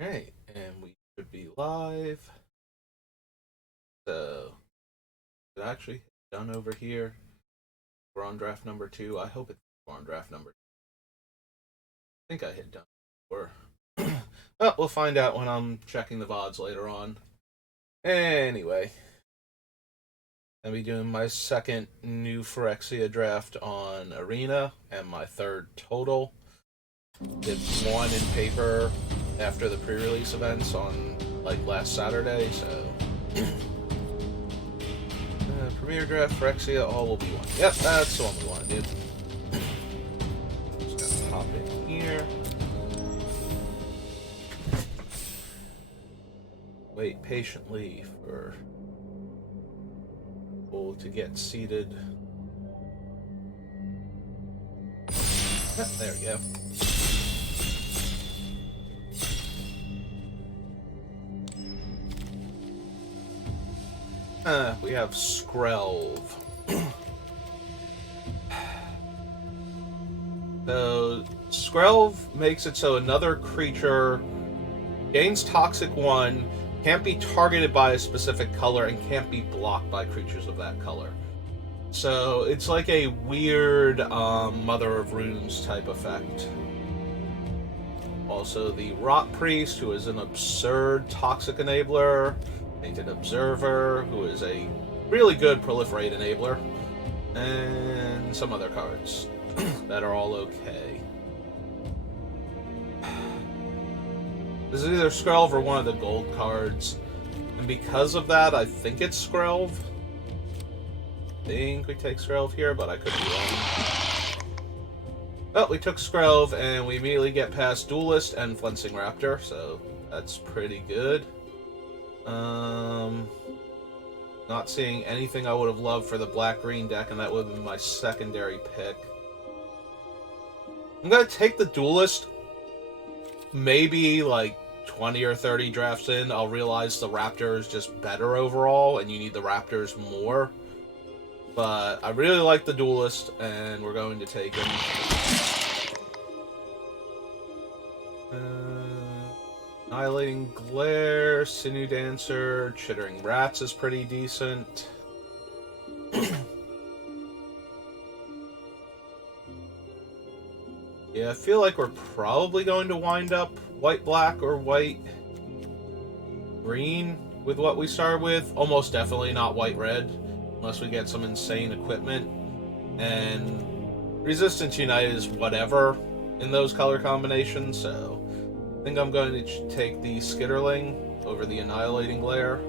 Alright, and we should be live. So, it actually done over here. We're on draft number 2. I hope it's on draft number 2. I think I hit done before. Well, we'll find out when I'm checking the VODs later on. Anyway, I'll be doing my second new Phyrexia draft on Arena and my third total. Did one in paper after the pre-release events on last Saturday, so Premier Draft Phyrexia, all will be one. Yep, that's the one we want to do. Just gonna hop in here. Wait patiently for people to get seated. There we go. We have Skrelv. So, Skrelv makes it so another creature gains Toxic 1, can't be targeted by a specific color, and can't be blocked by creatures of that color. So, it's like a weird Mother of Runes type effect. Also, the Rot Priest, who is an absurd Toxic enabler. Painted Observer, who is a really good Proliferate enabler. And some other cards that are all okay. This is either Skrelv or one of the gold cards. And because of that, I think it's Skrelv. I think we take Skrelv here, but I could be wrong. Well, we took Skrelv, and we immediately get past Duelist and Flensing Raptor, so that's pretty good. Not seeing anything I would have loved for the black-green deck, and that would have been my secondary pick. I'm going to take the Duelist. Maybe, 20 or 30 drafts in, I'll realize the Raptor is just better overall, and you need the Raptors more. But I really like the Duelist, and we're going to take him. Annihilating Glare, Sinew Dancer, Chittering Rats is pretty decent. Yeah, I feel like we're probably going to wind up white-black or white-green with what we start with. Almost definitely not white-red, unless we get some insane equipment. And Resistance United is whatever in those color combinations, so I think I'm going to take the Skitterling over the Annihilating Glare.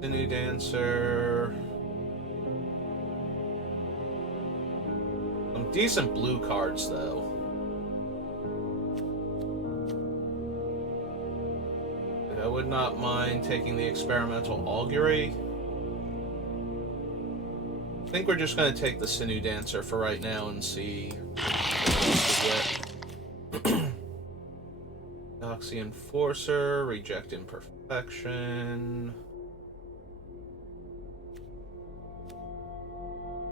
Sinew Dancer. Some decent blue cards, though. I would not mind taking the Experimental Augury. I think we're just going to take the Sinew Dancer for right now and see what we get. Doxy Enforcer, Reject Imperfection.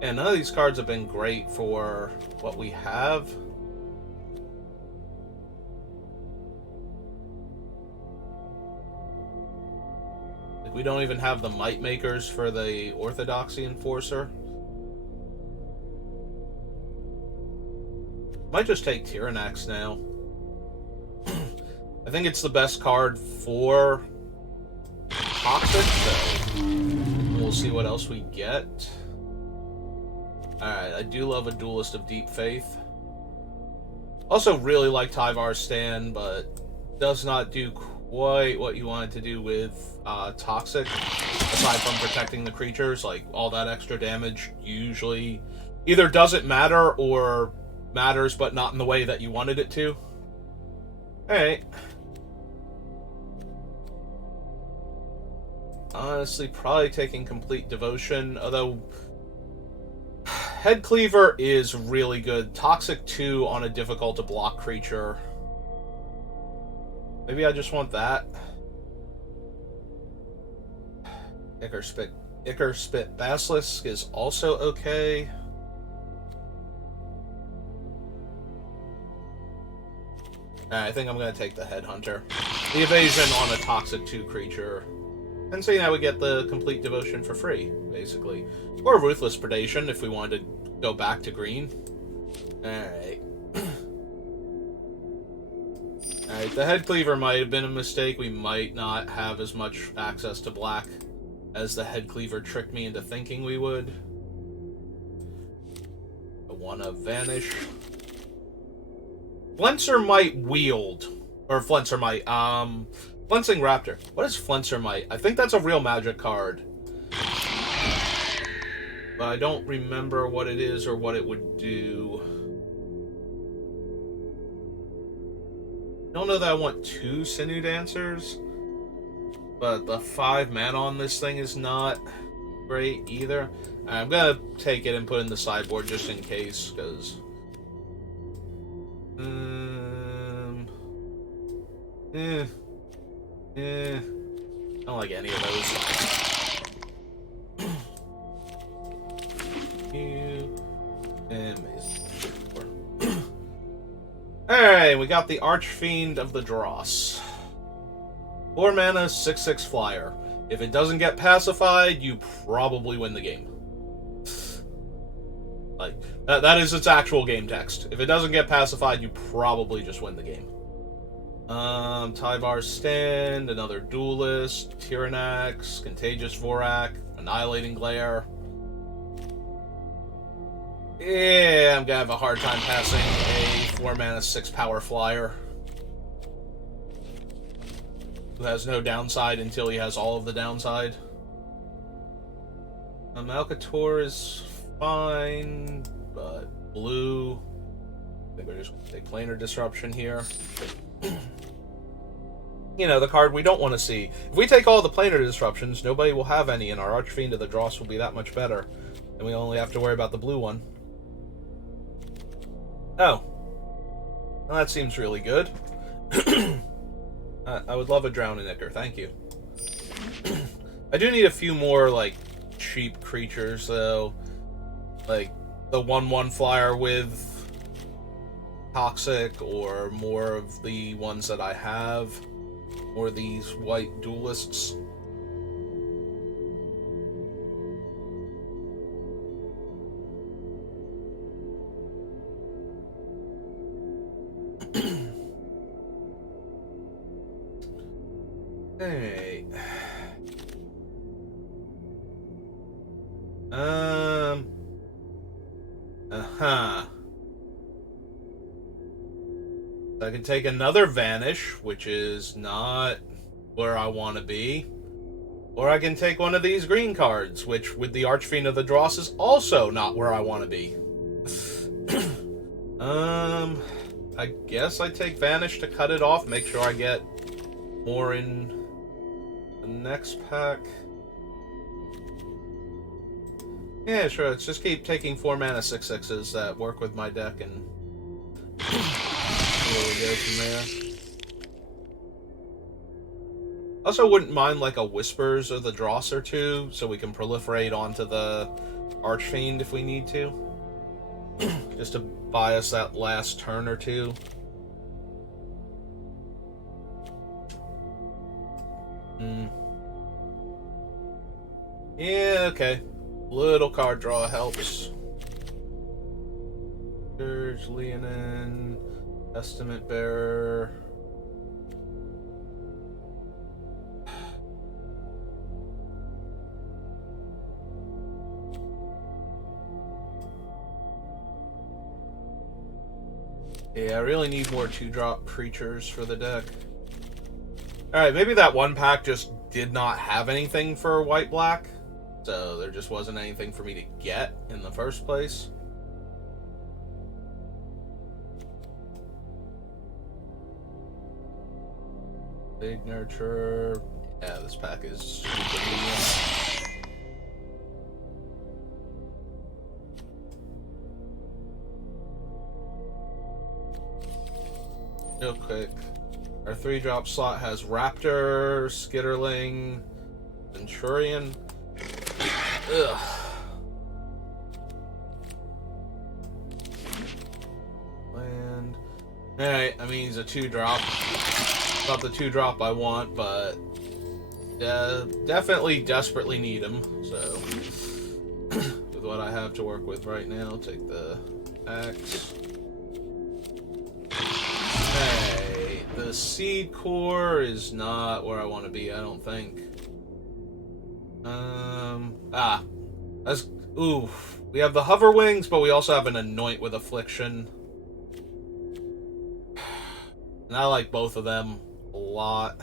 And none of these cards have been great for what we have. We don't even have the Might Makers for the Orthodoxy Enforcer. Might just take Tyrannax now. I think it's the best card for Toxic, so we'll see what else we get. Alright, I do love a Duelist of Deep Faith. Also really like Tyvar's Stand, but does not do quite what you want it to do with Toxic. Aside from protecting the creatures, all that extra damage usually either doesn't matter or matters, but not in the way that you wanted it to. Alright. Honestly, probably taking Complete Devotion, although Head Cleaver is really good. Toxic 2 on a difficult to block creature. Maybe I just want that. Ichor Spit Basilisk is also okay. I think I'm going to take the Headhunter. The evasion on a Toxic 2 creature. And so, you know, we get the complete devotion for free, basically. Or Ruthless Predation if we wanted to go back to green. Alright. Alright, the Head Cleaver might have been a mistake. We might not have as much access to black as the Head Cleaver tricked me into thinking we would. I want to vanish. Flenser Might wield. Or Flenser Might, Flensing Raptor. What is Flenser Might? I think that's a real Magic card. But I don't remember what it is or what it would do. I don't know that I want 2 Sinew Dancers. But the 5 mana on this thing is not great either. I'm gonna take it and put it in the sideboard just in case, because... I don't like any of those. Alright, we got the Archfiend of the Dross. 4 mana, 6/6 flyer. If it doesn't get pacified, you probably win the game. Like, that is its actual game text. If it doesn't get pacified, you probably just win the game. Tyvar's Stand, another Duelist, Tyrannax, Contagious Vorak, Annihilating Glare. Yeah, I'm gonna have a hard time passing a 4 mana, 6 power flyer who has no downside until he has all of the downside. Malcator is fine, but blue. I think we're just going to take Planar Disruption here. You know, the card we don't want to see. If we take all the Planar Disruptions, nobody will have any, and our Archfiend of the Dross will be that much better. And we only have to worry about the blue one. Oh. Well, that seems really good. I would love a Drowning-Ichor, thank you. I do need a few more, like, cheap creatures, though. Like, the 1/1 flyer with Toxic, or more of the ones that I have, or these white duelists. Hey. I can take another Vanish, which is not where I want to be. Or I can take one of these green cards, which with the Archfiend of the Dross is also not where I want to be. I guess I take Vanish to cut it off, make sure I get more in the next pack. Yeah, sure, let's just keep taking 4 mana 6/6s that work with my deck and where we go from there. Also wouldn't mind like a Whispers or the Dross or 2, so we can proliferate onto the Archfiend if we need to. Just to buy us that last turn or 2. Yeah, okay. Little card draw helps. Dirge, Leonin, Testament Bearer. Yeah, I really need more 2-drop creatures for the deck. Alright, maybe that one pack just did not have anything for white-black, so there just wasn't anything for me to get in the first place. Big Nurture. Yeah, this pack is super medium. Real quick. Our 3-drop slot has Raptor, Skitterling, Centurion. Ugh. Land. Alright, I mean, he's a 2-drop. Not the 2-drop I want, but definitely desperately need him, so with what I have to work with right now, take the axe. Hey, the seed core is not where I want to be, I don't think. That's, oof. We have the hover wings, but we also have an anoint with affliction. And I like both of them a lot.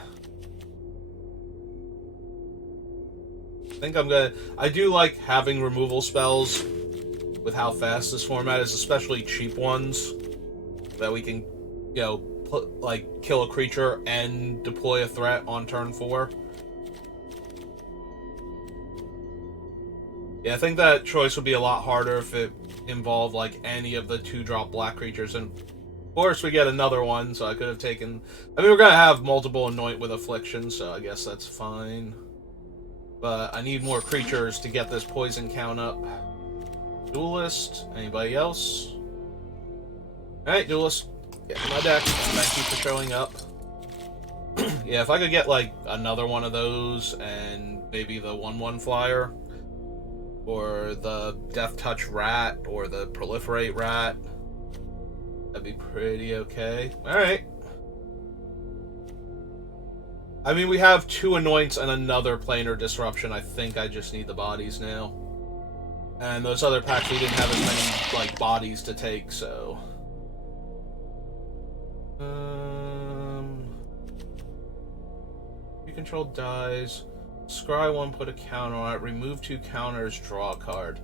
I do like having removal spells with how fast this format is, especially cheap ones that we can, you know, like kill a creature and deploy a threat on turn 4. Yeah, I think that choice would be a lot harder if it involved like any of the 2-drop black creatures, and of course we get another one, so I could have taken. I mean, we're gonna have multiple anoint with affliction, so I guess that's fine. But I need more creatures to get this poison count up. Duelist. Anybody else? Alright, Duelist. Get my deck. Thank you for showing up. Yeah, if I could get, like, another one of those, and maybe the 1/1 flyer, or the Death Touch Rat, or the Proliferate Rat, that'd be pretty okay. Alright. I mean, we have 2 Anoints and another Planar Disruption. I think I just need the bodies now. And those other packs, we didn't have as many, like, bodies to take, so... Control dies. Scry 1, put a counter on it. Remove 2 counters, draw a card.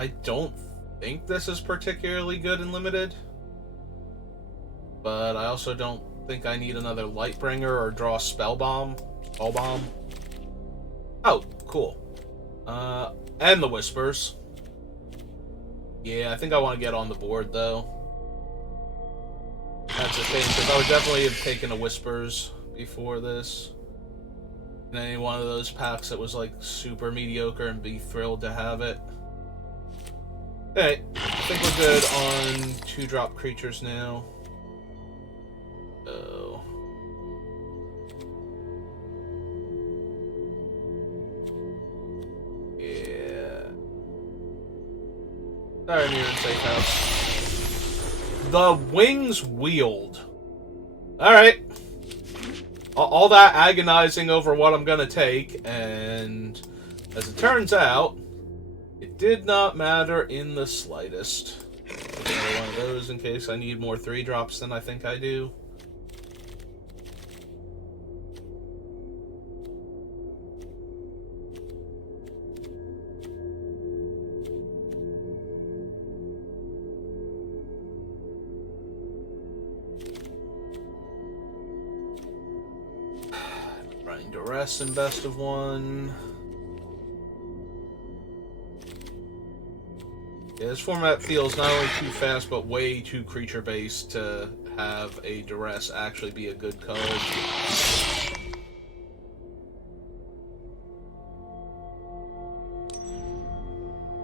I don't think this is particularly good in Limited. But I also don't think I need another Lightbringer or draw Spellbomb. Spellbomb. Oh, cool. And the Whispers. Yeah, I think I want to get on the board, though. That's a shame, because I would definitely have taken a Whispers before this. In any one of those packs that was like super mediocre, and be thrilled to have it. Alright, I think we're good on 2-drop creatures now. So... yeah. Sorry, you're in safe house. The Wings Wield. Alright. All that agonizing over what I'm gonna take, and as it turns out, it did not matter in the slightest. Another one of those in case I need more 3-drops than I think I do. Running Duress in best of 1. Yeah, this format feels not only too fast, but way too creature-based to have a Duress actually be a good card.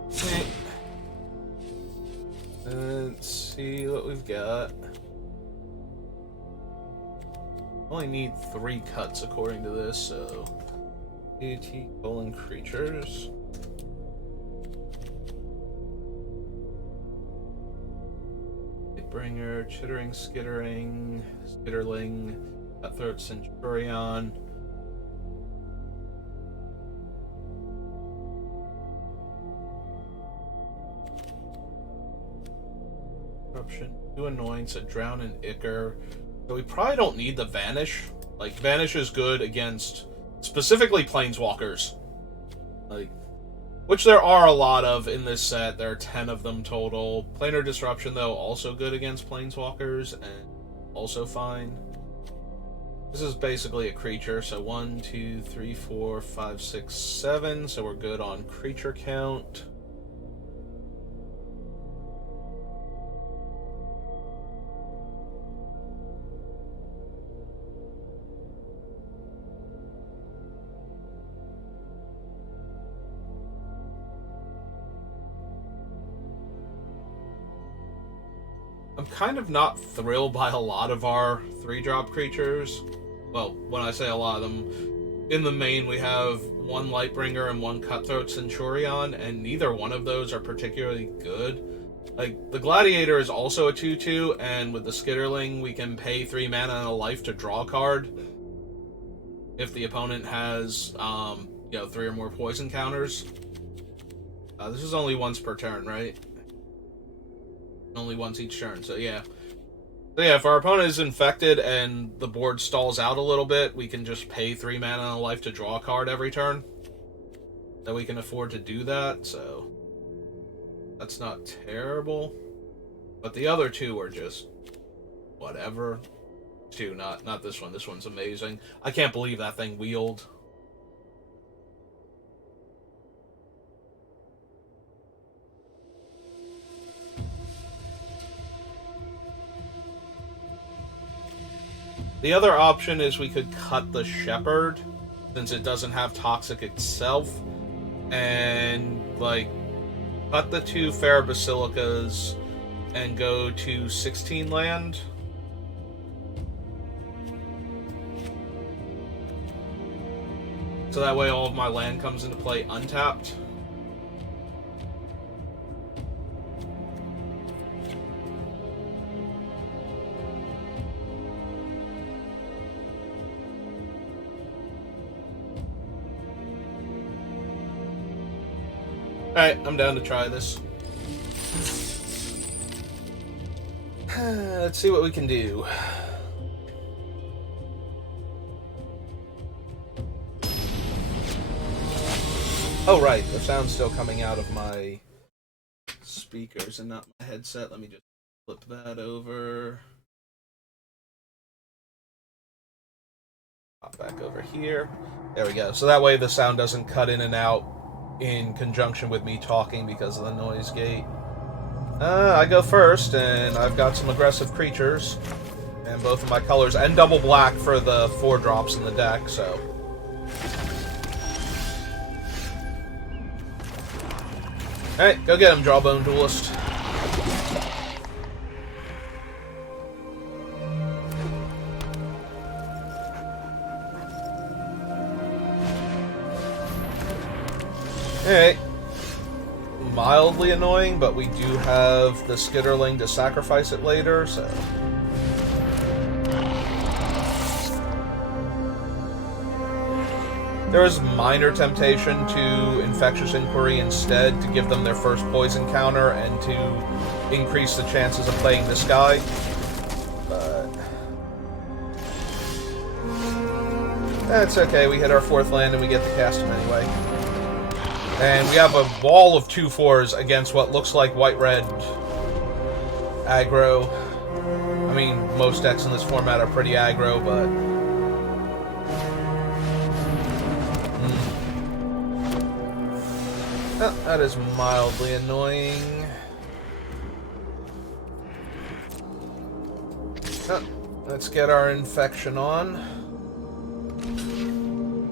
Okay. Let's see what we've got. Only need 3 cuts according to this, so... AT: creatures. Bringer, Chittering Skittering, Skitterling, Cutthroat Centurion. Corruption, 2 Annoyance, a Drown and Ichor. So we probably don't need the Vanish. Like, Vanish is good against specifically Planeswalkers. Like, which there are a lot of in this set. There are 10 of them total. Planar Disruption, though, also good against Planeswalkers, and also fine. This is basically a creature, so 1, 2, 3, 4, 5, 6, 7, so we're good on creature count. I'm kind of not thrilled by a lot of our 3-drop creatures. Well, when I say a lot of them, in the main we have one Lightbringer and one Cutthroat Centurion, and neither one of those are particularly good. Like, the Gladiator is also a 2/2, and with the Skitterling we can pay 3 mana and a life to draw a card if the opponent has, 3 or more poison counters. This is only once per turn, right? Only once each turn, so yeah. So yeah, if our opponent is infected and the board stalls out a little bit, we can just pay 3 mana and a life to draw a card every turn. That we can afford to do that, so that's not terrible. But the other two are just whatever. Two, not this one. This one's amazing. I can't believe that thing wheeled. The other option is we could cut the Shepherd, since it doesn't have Toxic itself, and, like, cut the 2 Fair Basilicas and go to 16 land. So that way all of my land comes into play untapped. Alright, I'm down to try this. Let's see what we can do. Oh, right, the sound's still coming out of my speakers and not my headset. Let me just flip that over. Pop back over here. There we go. So that way the sound doesn't cut in and out in conjunction with me talking because of the noise gate. I go first, and I've got some aggressive creatures, and both of my colors, and double black for the 4 drops in the deck, so. Alright, go get him, Jawbone Duelist. Alright. Mildly annoying, but we do have the Skitterling to sacrifice it later, so. There is minor temptation to Infectious Inquiry instead to give them their first poison counter and to increase the chances of playing this guy. But that's okay, we hit our 4th land and we get to cast him anyway. And we have a wall of 2/4s against what looks like white-red aggro. I mean, most decks in this format are pretty aggro, but oh, that is mildly annoying. Oh, let's get our infection on.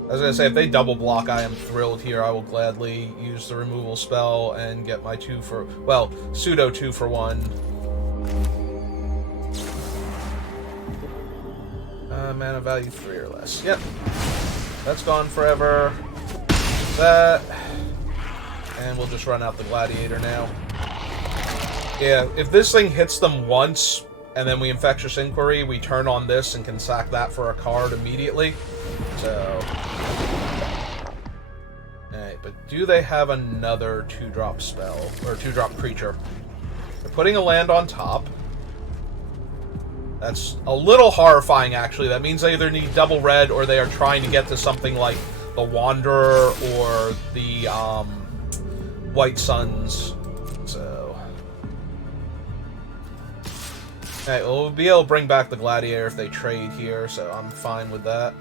I was going to say, if they double block, I am thrilled here. I will gladly use the removal spell and get my pseudo 2 for 1. Mana value 3 or less. Yep. That's gone forever. That. And we'll just run out the Gladiator now. Yeah, if this thing hits them once, and then we Infectious Inquiry, we turn on this and can sack that for a card immediately. So. Alright, but do they have another 2-drop spell? Or 2-drop creature? They're putting a land on top. That's a little horrifying, actually. That means they either need double red or they are trying to get to something like the Wanderer or the White Suns. So. Alright, well, we'll be able to bring back the Gladiator if they trade here, so I'm fine with that.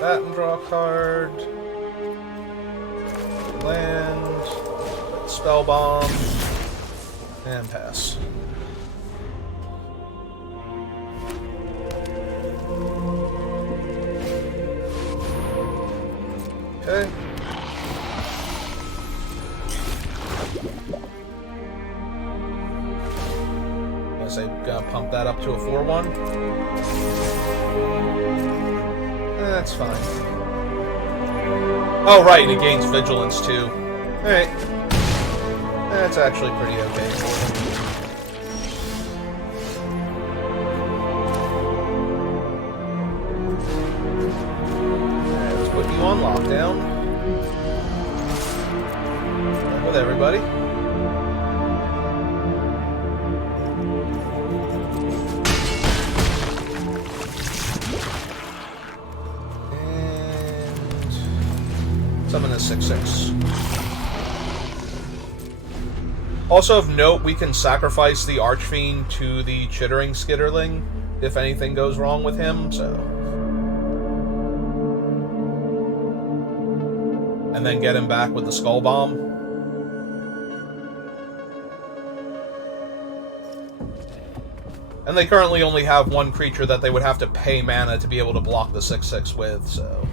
That and draw a card. Land. Spell Bomb. And pass. Okay. Guess I'm gonna pump that up to a 4-1. That's fine. Oh, right, and it gains Vigilance, too. Alright. That's actually pretty okay for him. Alright, let's put you on lockdown. With everybody. And summon a 6/6. Also of note, we can sacrifice the Archfiend to the Chittering Skitterling if anything goes wrong with him, so... And then get him back with the Skull Bomb. And they currently only have one creature that they would have to pay mana to be able to block the 6/6 with, so...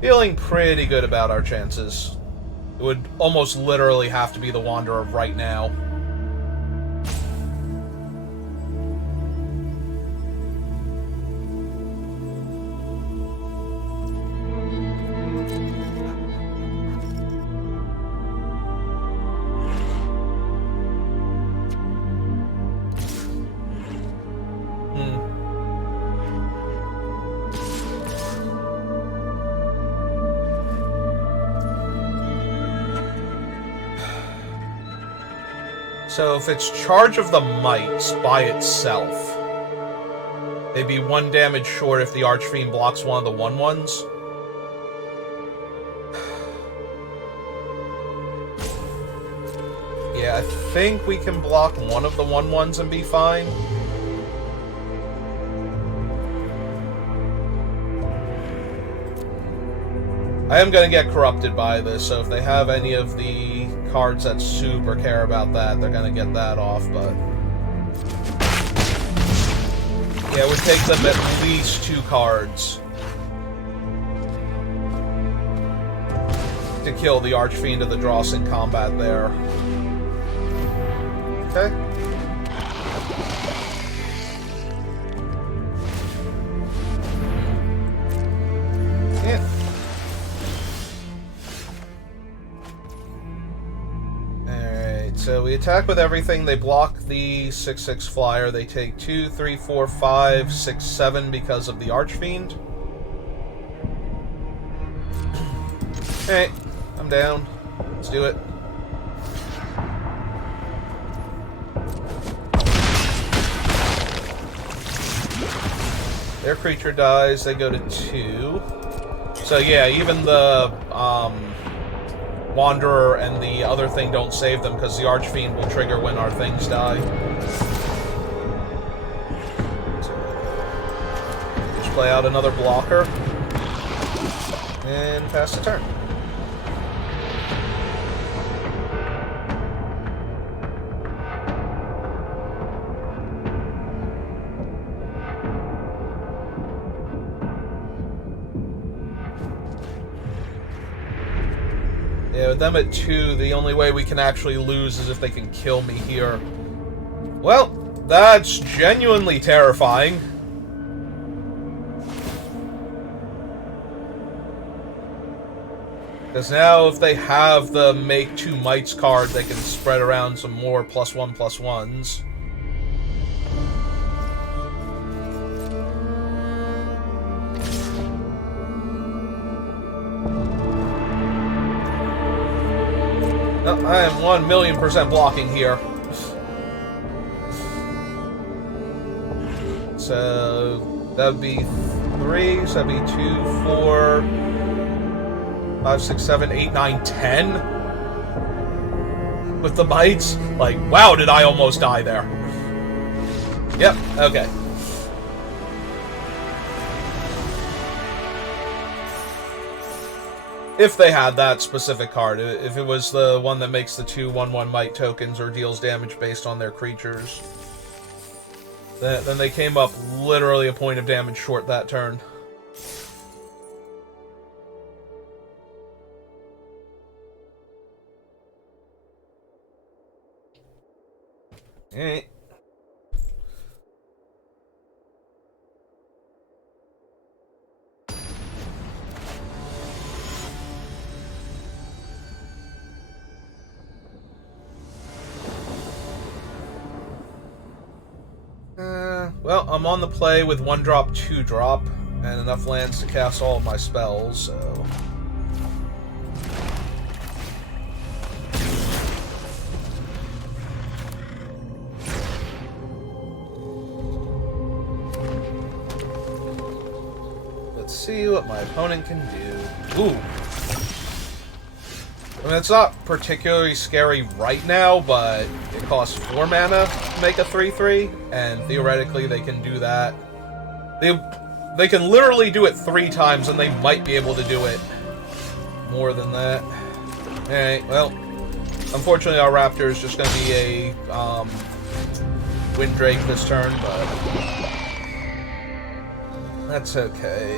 Feeling pretty good about our chances. It would almost literally have to be the Wanderer right now. So if it's Charge of the Mites by itself, they'd be 1 damage short if the Archfiend blocks one of the 1/1s. Yeah, I think we can block one of the 1/1s and be fine. I am going to get corrupted by this, so if they have any of the cards that super care about that, they're going to get that off, but... Yeah, it would take them at least 2 cards to kill the Archfiend of the Dross in combat there. Okay. Yeah. So we attack with everything. They block the 6/6 flyer. They take 2, 3, 4, 5, 6, 7 because of the Archfiend. Hey, I'm down. Let's do it. Their creature dies. They go to 2. So yeah, even the Wanderer and the other thing don't save them because the Archfiend will trigger when our things die. So, just play out another blocker and pass the turn. Yeah, with them at 2, the only way we can actually lose is if they can kill me here. Well, that's genuinely terrifying. Because now if they have the make 2 mites card, they can spread around some more +1/+1s. Oh, I am 1,000,000% blocking here. So that'd be 3, so that'd be 2, 4, 5, 6, 7, 8, 9, 10. With the mites. Like, wow, did I almost die there. Yep, okay. If they had that specific card. If it was the one that makes the 2/1/1 might tokens or deals damage based on their creatures. Then they came up literally a point of damage short that turn. Alright. Well, I'm on the play with 1-drop, 2-drop, and enough lands to cast all of my spells, so... Let's see what my opponent can do. Ooh! I mean, it's not particularly scary right now, but it costs 4 mana to make a 3/3, and theoretically they can do that. They can literally do it 3 times, and they might be able to do it more than that. Alright, well, unfortunately our Raptor is just going to be a Windrake this turn, but that's okay.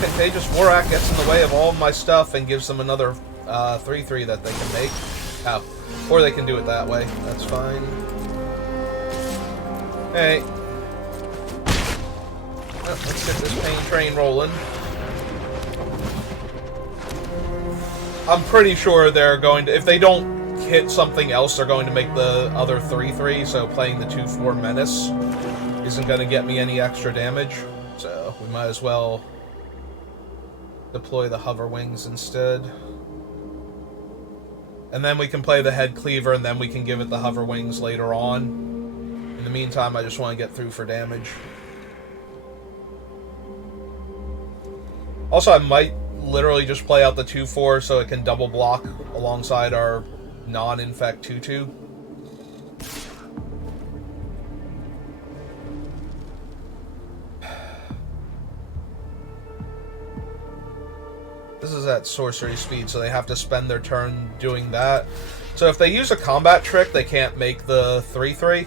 Contagious Vorak gets in the way of all of my stuff and gives them another 3/3 that they can make. Oh, or they can do it that way. That's fine. Hey. Well, let's get this pain train rolling. I'm pretty sure they're going to... If they don't hit something else, they're going to make the other 3/3, so playing the 2/4 Menace isn't going to get me any extra damage. So we might as well deploy the Hover Wings instead. And then we can play the Head Cleaver, and then we can give it the Hover Wings later on. In the meantime, I just want to get through for damage. Also, I might literally just play out the 2/4 so it can double block alongside our non-infect 2/2. This is at sorcery speed, so they have to spend their turn doing that. So if they use a combat trick, they can't make the 3/3.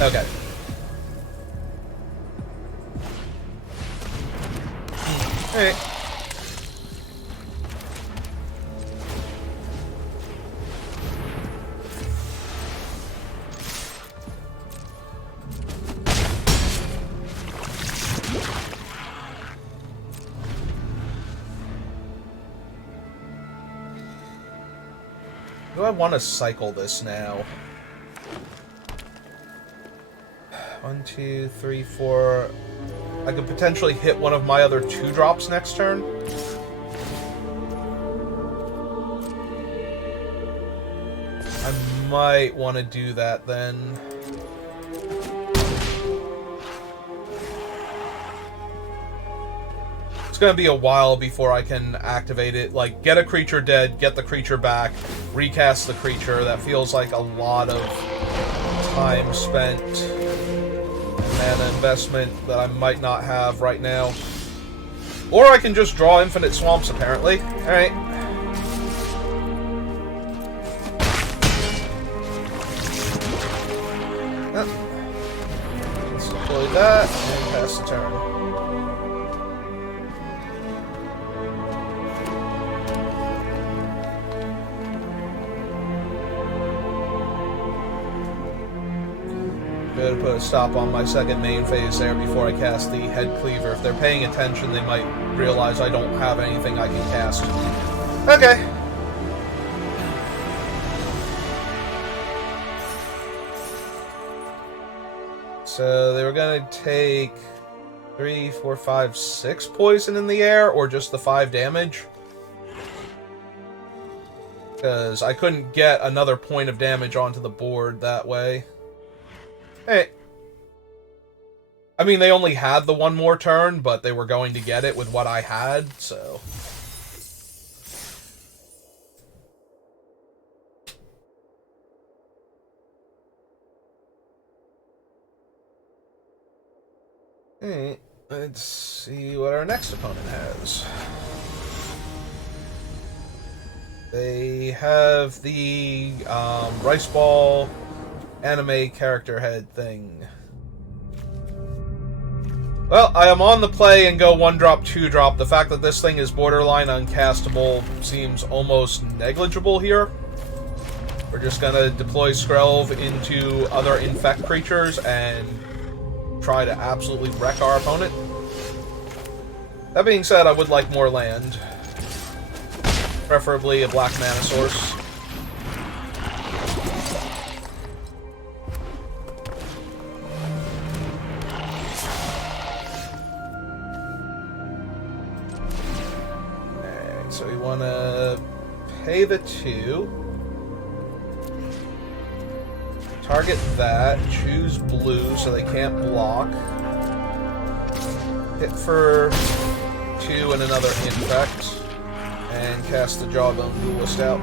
Okay. Alright. Do I want to cycle this now? 1, 2, 3, 4... I could potentially hit one of my other 2-drops next turn. I might want to do that then. It's going to be a while before I can activate it. Like, get a creature dead, get the creature back, recast the creature. That feels like a lot of time spent. Mana investment that I might not have right now. Or I can just draw Infinite Swamps, apparently. Alright. Let's deploy that and pass the turn. Good to put a stop on my second main phase there before I cast the Head Cleaver. If they're paying attention, they might realize I don't have anything I can cast. Okay. So they were going to take 3, 4, 5, 6 poison in the air, or just the 5 damage? Because I couldn't get another point of damage onto the board that way. Hey. I mean, they only had the one more turn, but they were going to get it with what I had, so... Alright, let's see what our next opponent has. They have the Rice Ball anime character head thing. Well, I am on the play and go 1-drop, 2-drop. The fact that this thing is borderline uncastable seems almost negligible here. We're just gonna deploy Skrelv into other infect creatures and try to absolutely wreck our opponent. That being said, I would like more land. Preferably a black mana source. Alright, so we want to pay the 2. Target that, choose blue so they can't block. Hit for 2 and another infect. And cast the Jawbone Duelist out.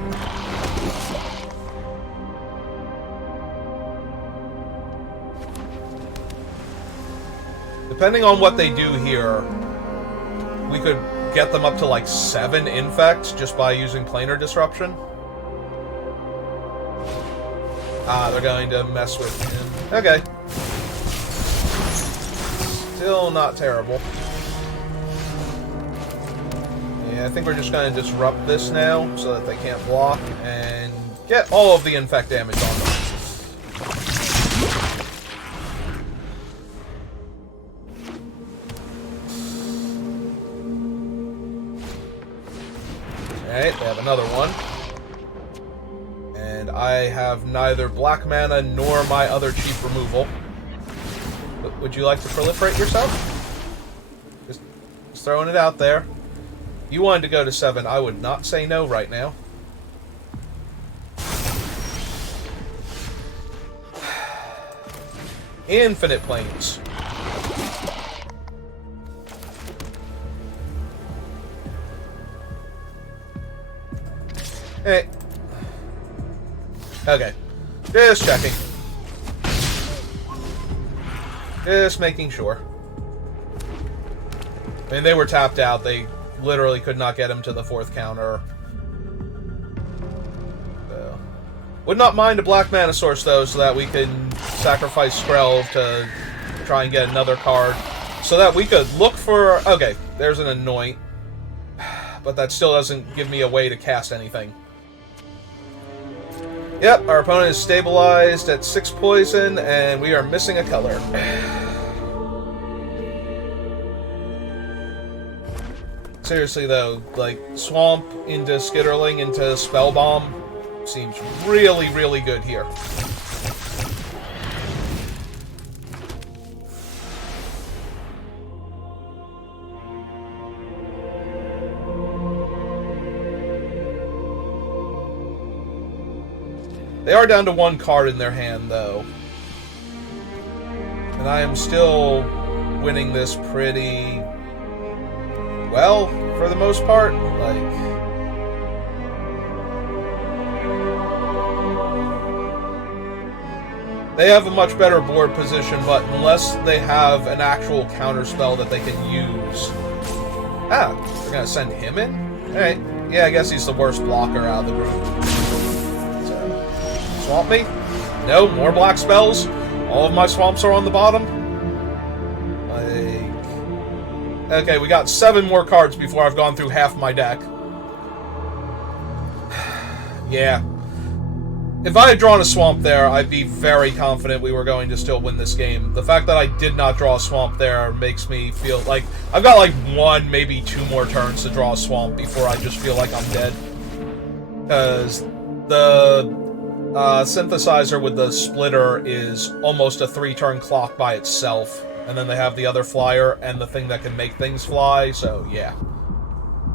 Depending on what they do here, we could get them up to like 7 infects just by using Planar Disruption. Ah, they're going to mess with him. Okay. Still not terrible. Yeah, I think we're just going to disrupt this now so that they can't block and get all of the infect damage on them. Alright, they have another one. And I have neither black mana nor my other cheap removal. Would you like to proliferate yourself? Just throwing it out there. You wanted to go to 7. I would not say no right now. Infinite Plains. Hey. Okay. Just checking. Just making sure. I mean, they were tapped out. They literally could not get him to the 4th counter. So. Would not mind a black mana source, though, so that we can sacrifice Skrelv to try and get another card. So that we could look for... Okay, there's an Anoint. But that still doesn't give me a way to cast anything. Yep, our opponent is stabilized at 6 poison, and we are missing a color. Seriously, though, like, Swamp into Skitterling into Spellbomb seems really, really good here. They are down to 1 card in their hand, though. And I am still winning this pretty... well, for the most part. Like... they have a much better board position, but unless they have an actual counterspell that they can use... Ah, they're gonna send him in? Alright. Yeah, I guess he's the worst blocker out of the group. Swamp me? No, more black spells? All of my swamps are on the bottom? Like... okay, we got 7 more cards before I've gone through half my deck. Yeah. If I had drawn a swamp there, I'd be very confident we were going to still win this game. The fact that I did not draw a swamp there makes me feel like... I've got like 1, maybe 2 more turns to draw a swamp before I just feel like I'm dead. Because the... synthesizer with the splitter is almost a 3-turn clock by itself. And then they have the other flyer and the thing that can make things fly, so yeah.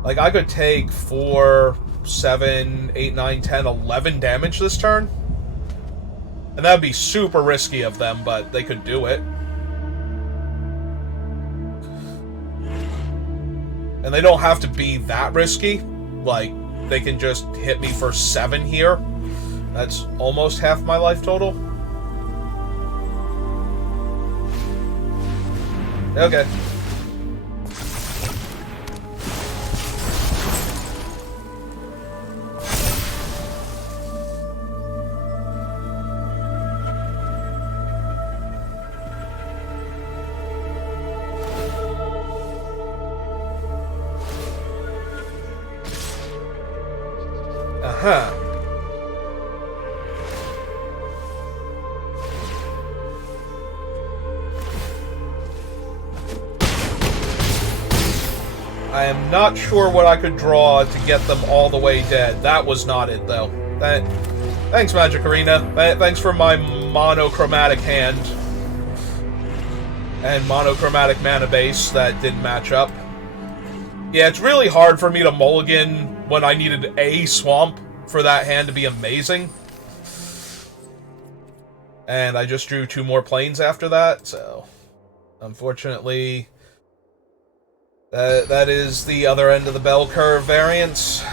Like, I could take 4, 7, 8, 9, 10, 11 damage this turn. And that would be super risky of them, but they could do it. And they don't have to be that risky. Like, they can just hit me for 7 here. That's almost half my life total. Okay. Uh-huh. I am not sure what I could draw to get them all the way dead. That was not it, though. Thanks, Magic Arena. Thanks for my monochromatic hand. And monochromatic mana base that didn't match up. Yeah, it's really hard for me to mulligan when I needed a swamp for that hand to be amazing. And I just drew 2 more planes after that, so... Unfortunately... That is the other end of the bell curve variance.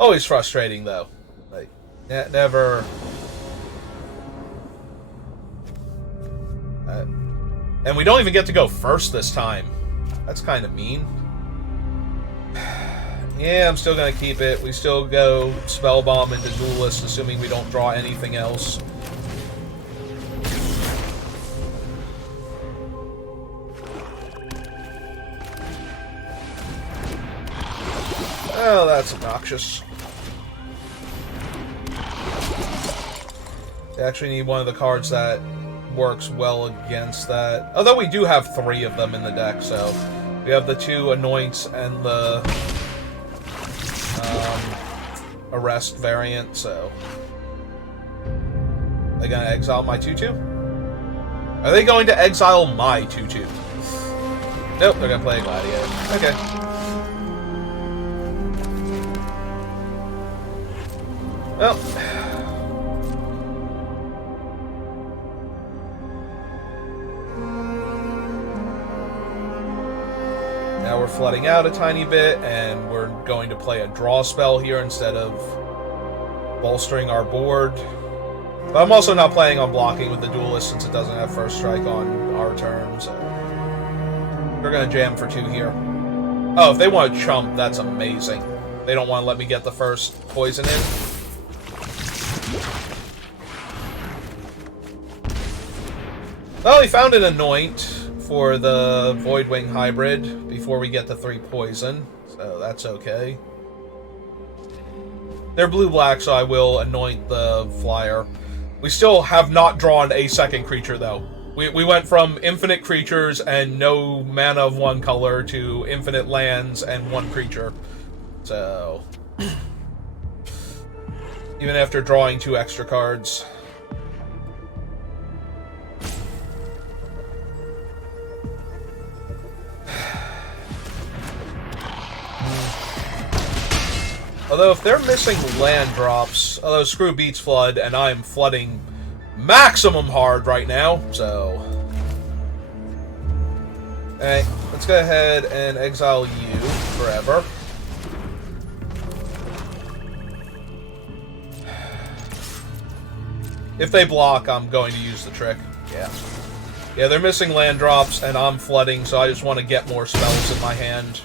Always frustrating, though. Like, never... and we don't even get to go first this time. That's kind of mean. Yeah, I'm still gonna keep it. We still go Spellbomb into Duelist, assuming we don't draw anything else. Oh, that's obnoxious. I actually need one of the cards that works well against that. Although we do have 3 of them in the deck, so... We have the 2 Anoints and the... Arrest variant, so... Are they gonna exile my 2-2? Are they going to exile my 2-2? Nope, they're gonna play a Gladiator. Okay. Well, now we're flooding out a tiny bit, and we're going to play a draw spell here instead of bolstering our board. But I'm also not planning on blocking with the Duelist since it doesn't have first strike on our turn, so... We're gonna jam for 2 here. Oh, if they want to chump, that's amazing. They don't want to let me get the first poison in. Well, we found an Anoint for the Voidwing hybrid before we get the 3 poison, so that's okay. They're blue-black, so I will Anoint the flyer. We still have not drawn a second creature, though. We went from infinite creatures and no mana of 1 color to infinite lands and 1 creature. So... even after drawing 2 extra cards... Although, if they're missing land drops... Although, screw Beats Flood, and I am flooding maximum hard right now, so... Alright, let's go ahead and exile you forever. If they block, I'm going to use the trick. Yeah. Yeah, they're missing land drops, and I'm flooding, so I just want to get more spells in my hand.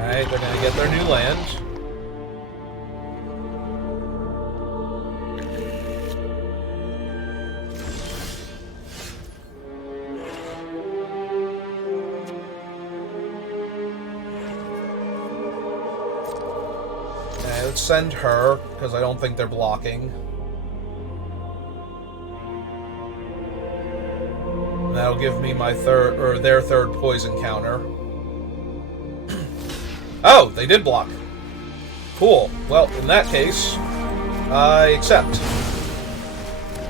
Alright, they're gonna get their new land. Okay, let's send her, because I don't think they're blocking. And that'll give me my third, or their third poison counter. Oh, they did block. Cool. Well, in that case, I accept.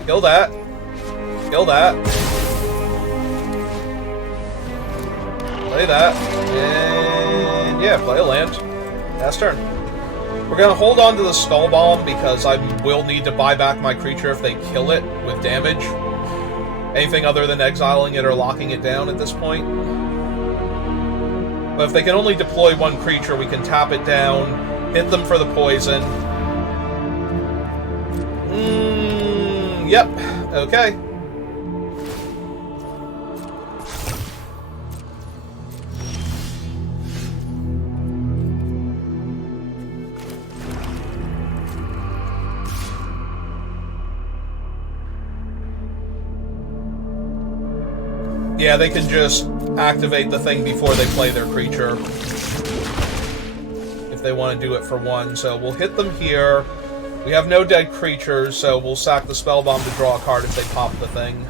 Kill that. Kill that. Play that. And yeah, play a land. Last turn. We're going to hold on to the Skull Bomb because I will need to buy back my creature if they kill it with damage. Anything other than exiling it or locking it down at this point. But if they can only deploy 1 creature, we can tap it down, hit them for the poison. Yep. Okay. Yeah, they can just activate the thing before they play their creature. If they want to do it for one. So we'll hit them here. We have no dead creatures, so we'll sack the Spellbomb to draw a card if they pop the thing.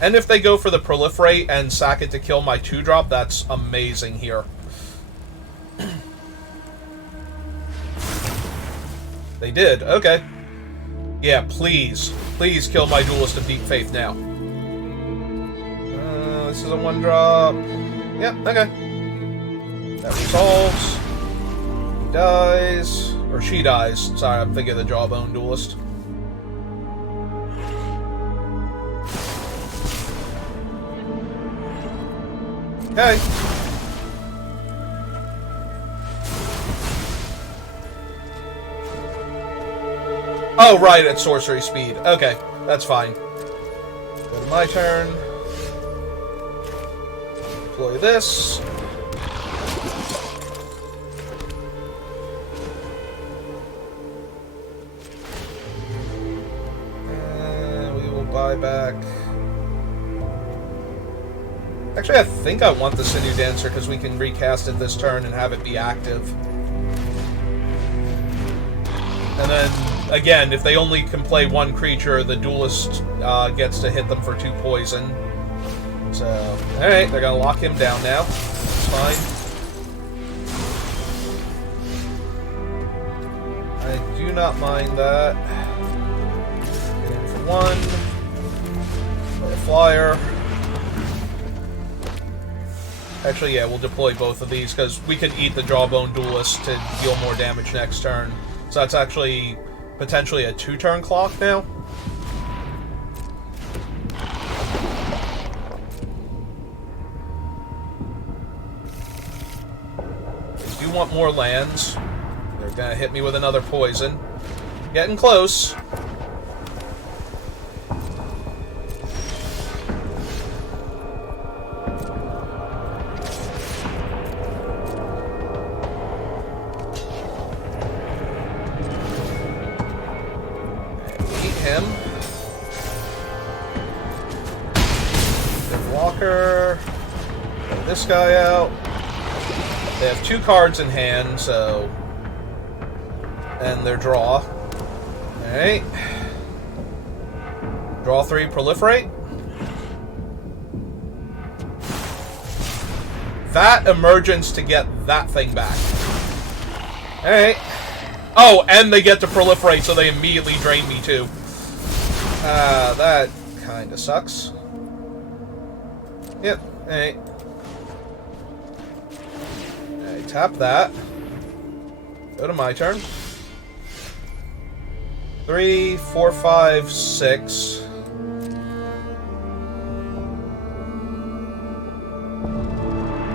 And if they go for the Proliferate and sack it to kill my 2-drop, that's amazing here. They did, okay. Yeah, please. Please kill my Duelist of Deep Faith now. This is a 1-drop. Yep, okay. That resolves. He dies. Or she dies. Sorry, I'm thinking of the Jawbone Duelist. Okay. Oh, right, at sorcery speed. Okay, that's fine. Go to my turn. Deploy this. And we will buy back. Actually, I think I want the Sinew Dancer because we can recast it this turn and have it be active. And then, again, if they only can play one creature, the Duelist gets to hit them for 2 poison. So, alright, they're gonna lock him down now. That's fine. I do not mind that. Get in for 1. Play a flyer. Actually, yeah, we'll deploy both of these, because we could eat the Jawbone Duelist to deal more damage next turn. So that's actually potentially a 2-turn clock now. They do want more lands. They're gonna hit me with another poison. Getting close. Him. Then Walker. Get this guy out. They have 2 cards in hand, so. And their draw. Alright. Draw 3, Proliferate. That emergence to get that thing back. Alright. Oh, and they get to Proliferate, so they immediately drain me too. That kinda sucks. Yep, alright. I tap that. Go to my turn. 3, 4, 5, 6.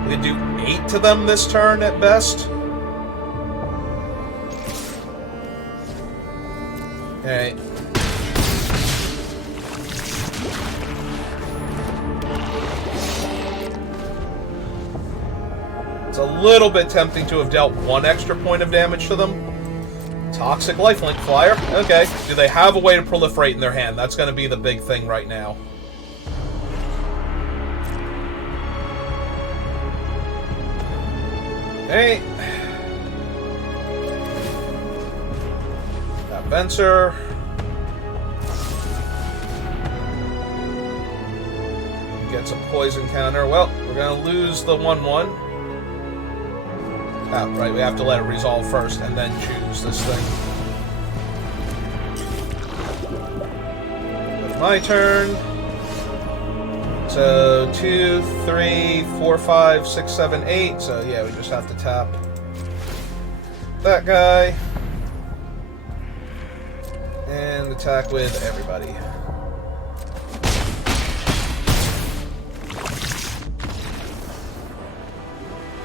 We could do 8 to them this turn at best. Alright. It's a little bit tempting to have dealt 1 extra point of damage to them. Toxic Lifelink Flyer. Okay. Do they have a way to proliferate in their hand? That's going to be the big thing right now. Hey. That Venser. Gets a poison counter. Well, we're going to lose the 1/1. Ah, right, we have to let it resolve first and then choose this thing. That's my turn. So 2, 3, 4, 5, 6, 7, 8. So yeah, we just have to tap that guy and attack with everybody.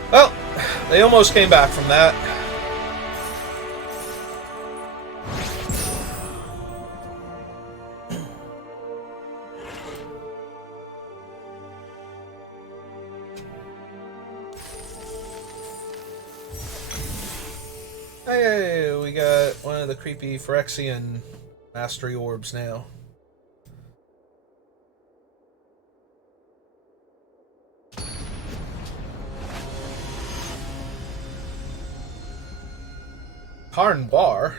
Well, they almost came back from that. Hey, we got one of the creepy Phyrexian mastery orbs now. Karn Bar?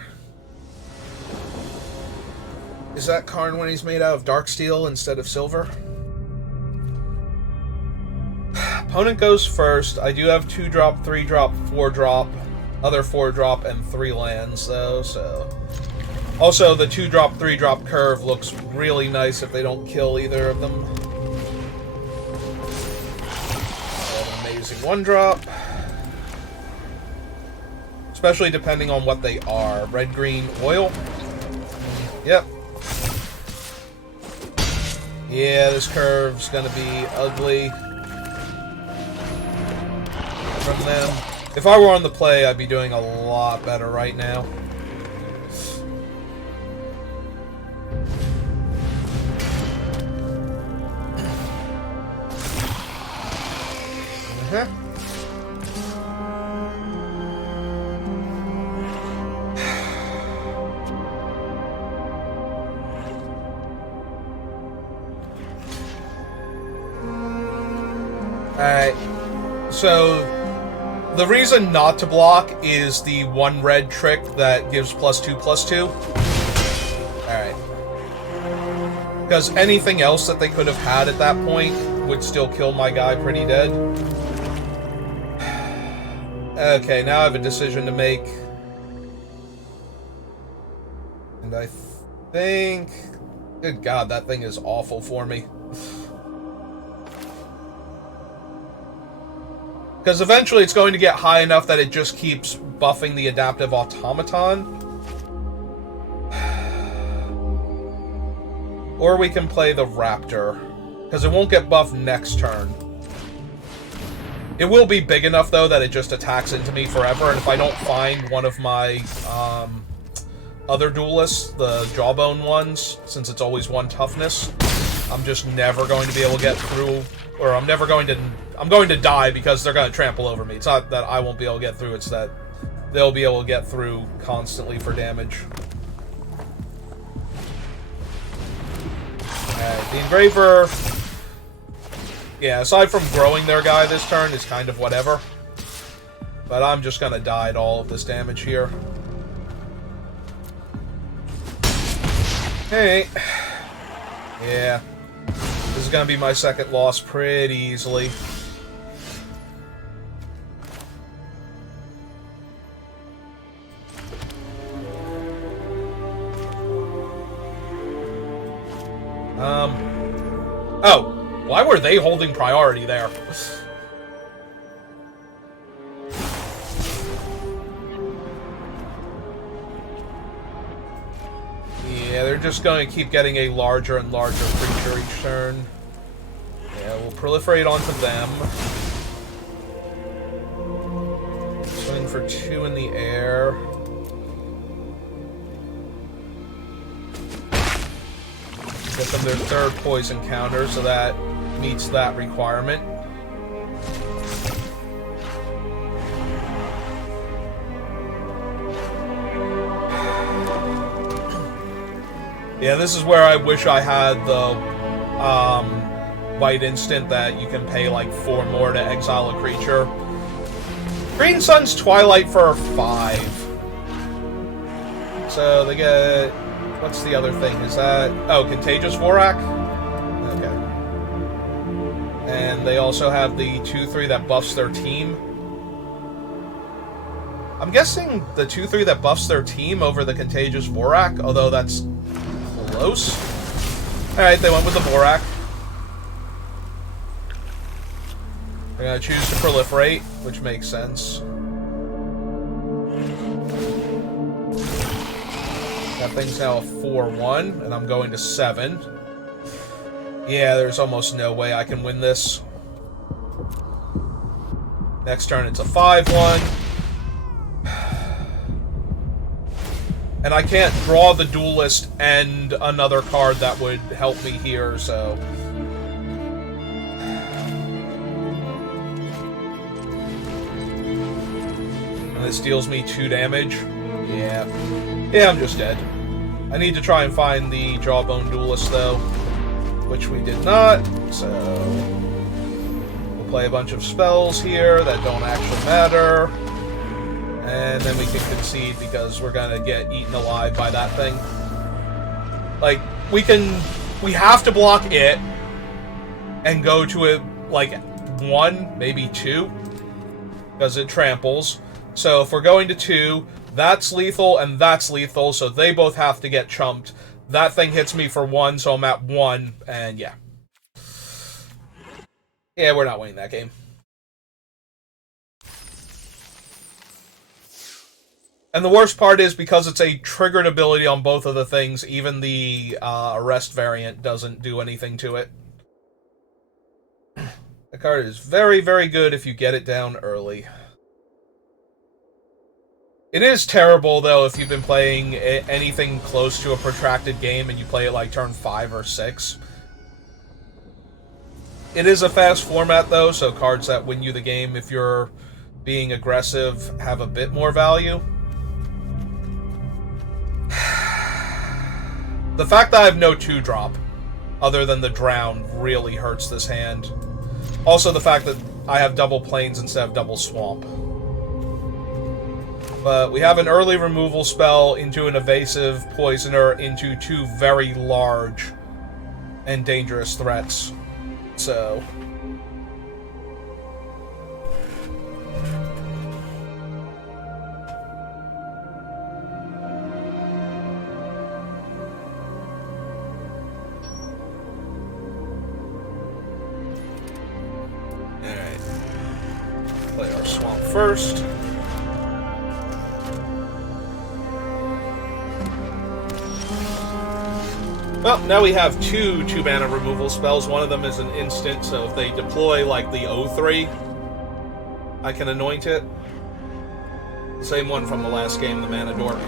Is that Karn when he's made out of dark steel instead of silver? Opponent goes first. I do have 2-drop, 3-drop, 4-drop, other 4-drop, and 3 lands, though, so... Also, the 2-drop, 3-drop curve looks really nice if they don't kill either of them. An amazing 1-drop. Especially depending on what they are. Red, green, oil? Yep. Yeah, this curve's gonna be ugly from them. If I were on the play, I'd be doing a lot better right now. Alright, so the reason not to block is the 1 red trick that gives +2/+2. Alright. Because anything else that they could have had at that point would still kill my guy pretty dead. Okay, now I have a decision to make. And I think... Good God, that thing is awful for me. Because eventually it's going to get high enough that it just keeps buffing the adaptive automaton. Or we can play the raptor. Because it won't get buffed next turn. It will be big enough, though, that it just attacks into me forever. And if I don't find one of my other duelists, the jawbone ones, since it's always 1 toughness, I'm just never going to be able to get through. Or I'm going to die because they're going to trample over me. It's not that I won't be able to get through, it's that they'll be able to get through constantly for damage. Alright, the Engraver... Yeah, aside from growing their guy this turn, is kind of whatever. But I'm just going to die to all of this damage here. Hey. Yeah. This is going to be my second loss pretty easily. Oh. Why were they holding priority there? Yeah, they're just going to keep getting a larger and larger creature each turn. Yeah, we'll proliferate onto them. Swing for 2 in the air. Get them their 3rd poison counter, so that meets that requirement. Yeah, this is where I wish I had the white instant that you can pay like 4 more to exile a creature. Green Sun's Twilight for 5. So they get... What's the other thing? Is that... Oh, Contagious Vorak? Okay. And they also have the 2/3 that buffs their team. I'm guessing the 2/3 that buffs their team over the Contagious Vorak, although that's close. Alright, they went with the Vorak. They're gonna choose to proliferate, which makes sense. That thing's now a 4/1, and I'm going to 7. Yeah, there's almost no way I can win this. Next turn, it's a 5/1. And I can't draw the Duelist and another card that would help me here, so... this deals me 2 damage. Yeah. Yeah, I'm just dead. I need to try and find the Jawbone Duelist, though, which we did not, so we'll play a bunch of spells here that don't actually matter, and then we can concede because we're gonna get eaten alive by that thing. Like, we have to block it and go to it, like, 1, maybe 2, because it tramples. So if we're going to 2, that's lethal and that's lethal, so they both have to get chumped. That thing hits me for 1, so I'm at 1, and yeah. Yeah, we're not winning that game. And the worst part is, because it's a triggered ability on both of the things, even the arrest variant doesn't do anything to it. The card is very, very good if you get it down early. It is terrible, though, if you've been playing anything close to a protracted game and you play it like turn 5 or 6. It is a fast format, though, so cards that win you the game, if you're being aggressive, have a bit more value. The fact that I have no 2-drop, other than the Drown, really hurts this hand. Also, the fact that I have double Plains instead of double Swamp. But we have an early removal spell into an evasive poisoner into 2 very large and dangerous threats. So... Alright. play our Swamp first. Well, now we have 2 2-mana removal spells. One of them is an instant, so if they deploy, like, the O3, I can anoint it. The same one from the last game, the Mana Dork.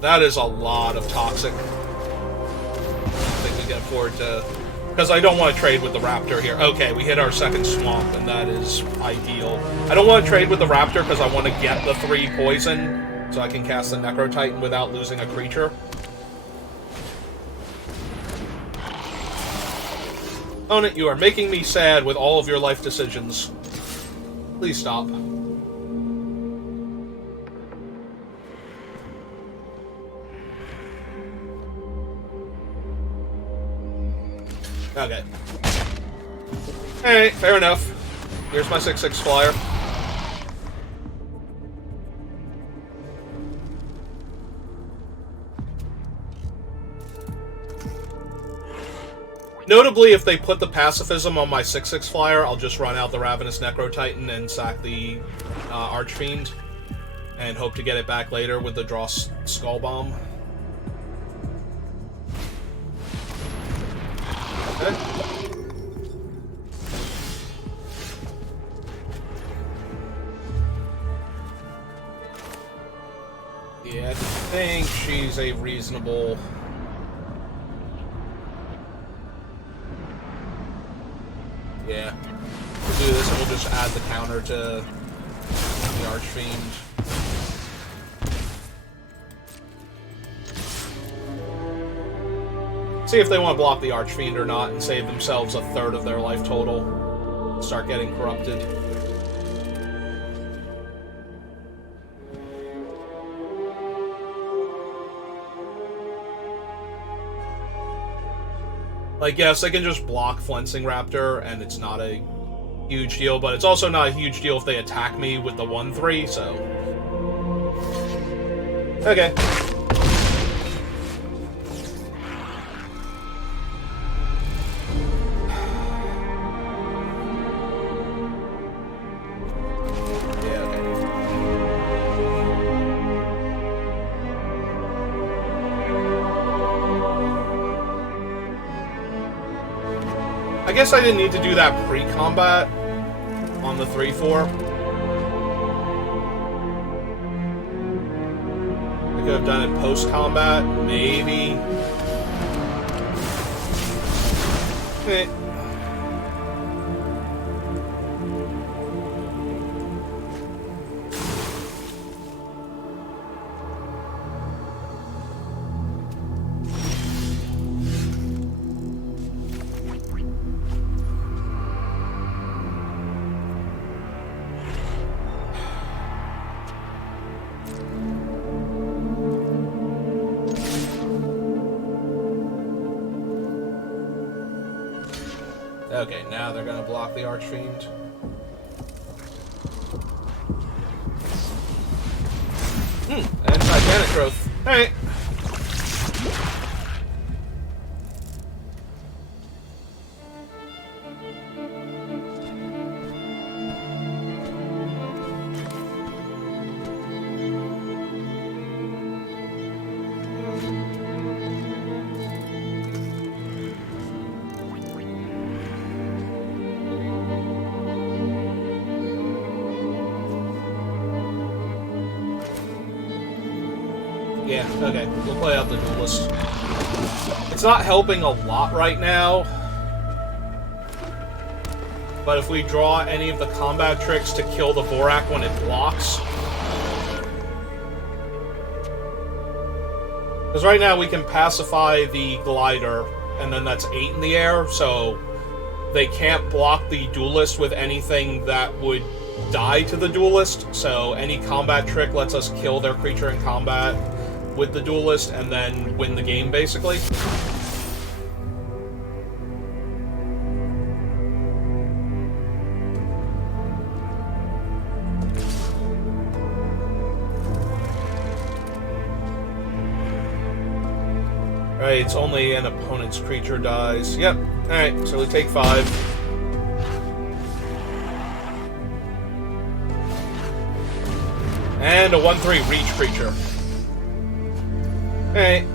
That is a lot of Toxic. I think we can afford to... Because I don't want to trade with the Raptor here. Okay, we hit our second Swamp, and that is ideal. I don't want to trade with the Raptor because I want to get the 3 poison, so I can cast the Necro Titan without losing a creature. Opponent, you are making me sad with all of your life decisions. Please stop. Okay. Alright, fair enough. Here's my 6/6 flyer. Notably, if they put the pacifism on my 6/6 flyer, I'll just run out the Ravenous Necro Titan and sack the Archfiend, and hope to get it back later with the draw Skull Bomb. Okay. Yeah, I think she's a reasonable... Yeah. We'll do this and we'll just add the counter to the Archfiend. See if they want to block the Archfiend or not and save themselves a third of their life total. Start getting corrupted. Like, yes, they can just block Flensing Raptor, and it's not a huge deal, but it's also not a huge deal if they attack me with the 1/3, so... Okay. I guess I didn't need to do that pre-combat on the 3/4. I could have done it post-combat, maybe. Okay, now they're gonna block the Archfiend. And Titanic Growth. Alright. Yeah, okay. We'll play out the Duelist. It's not helping a lot right now. But if we draw any of the combat tricks to kill the Vorak when it blocks... Because right now we can pacify the Glider, and then that's 8 in the air, so they can't block the Duelist with anything that would die to the Duelist, so any combat trick lets us kill their creature in combat with the Duelist and then win the game, basically. Right, it's only an opponent's creature dies. Yep, alright, so we take 5. And a 1/3 reach creature. Alright.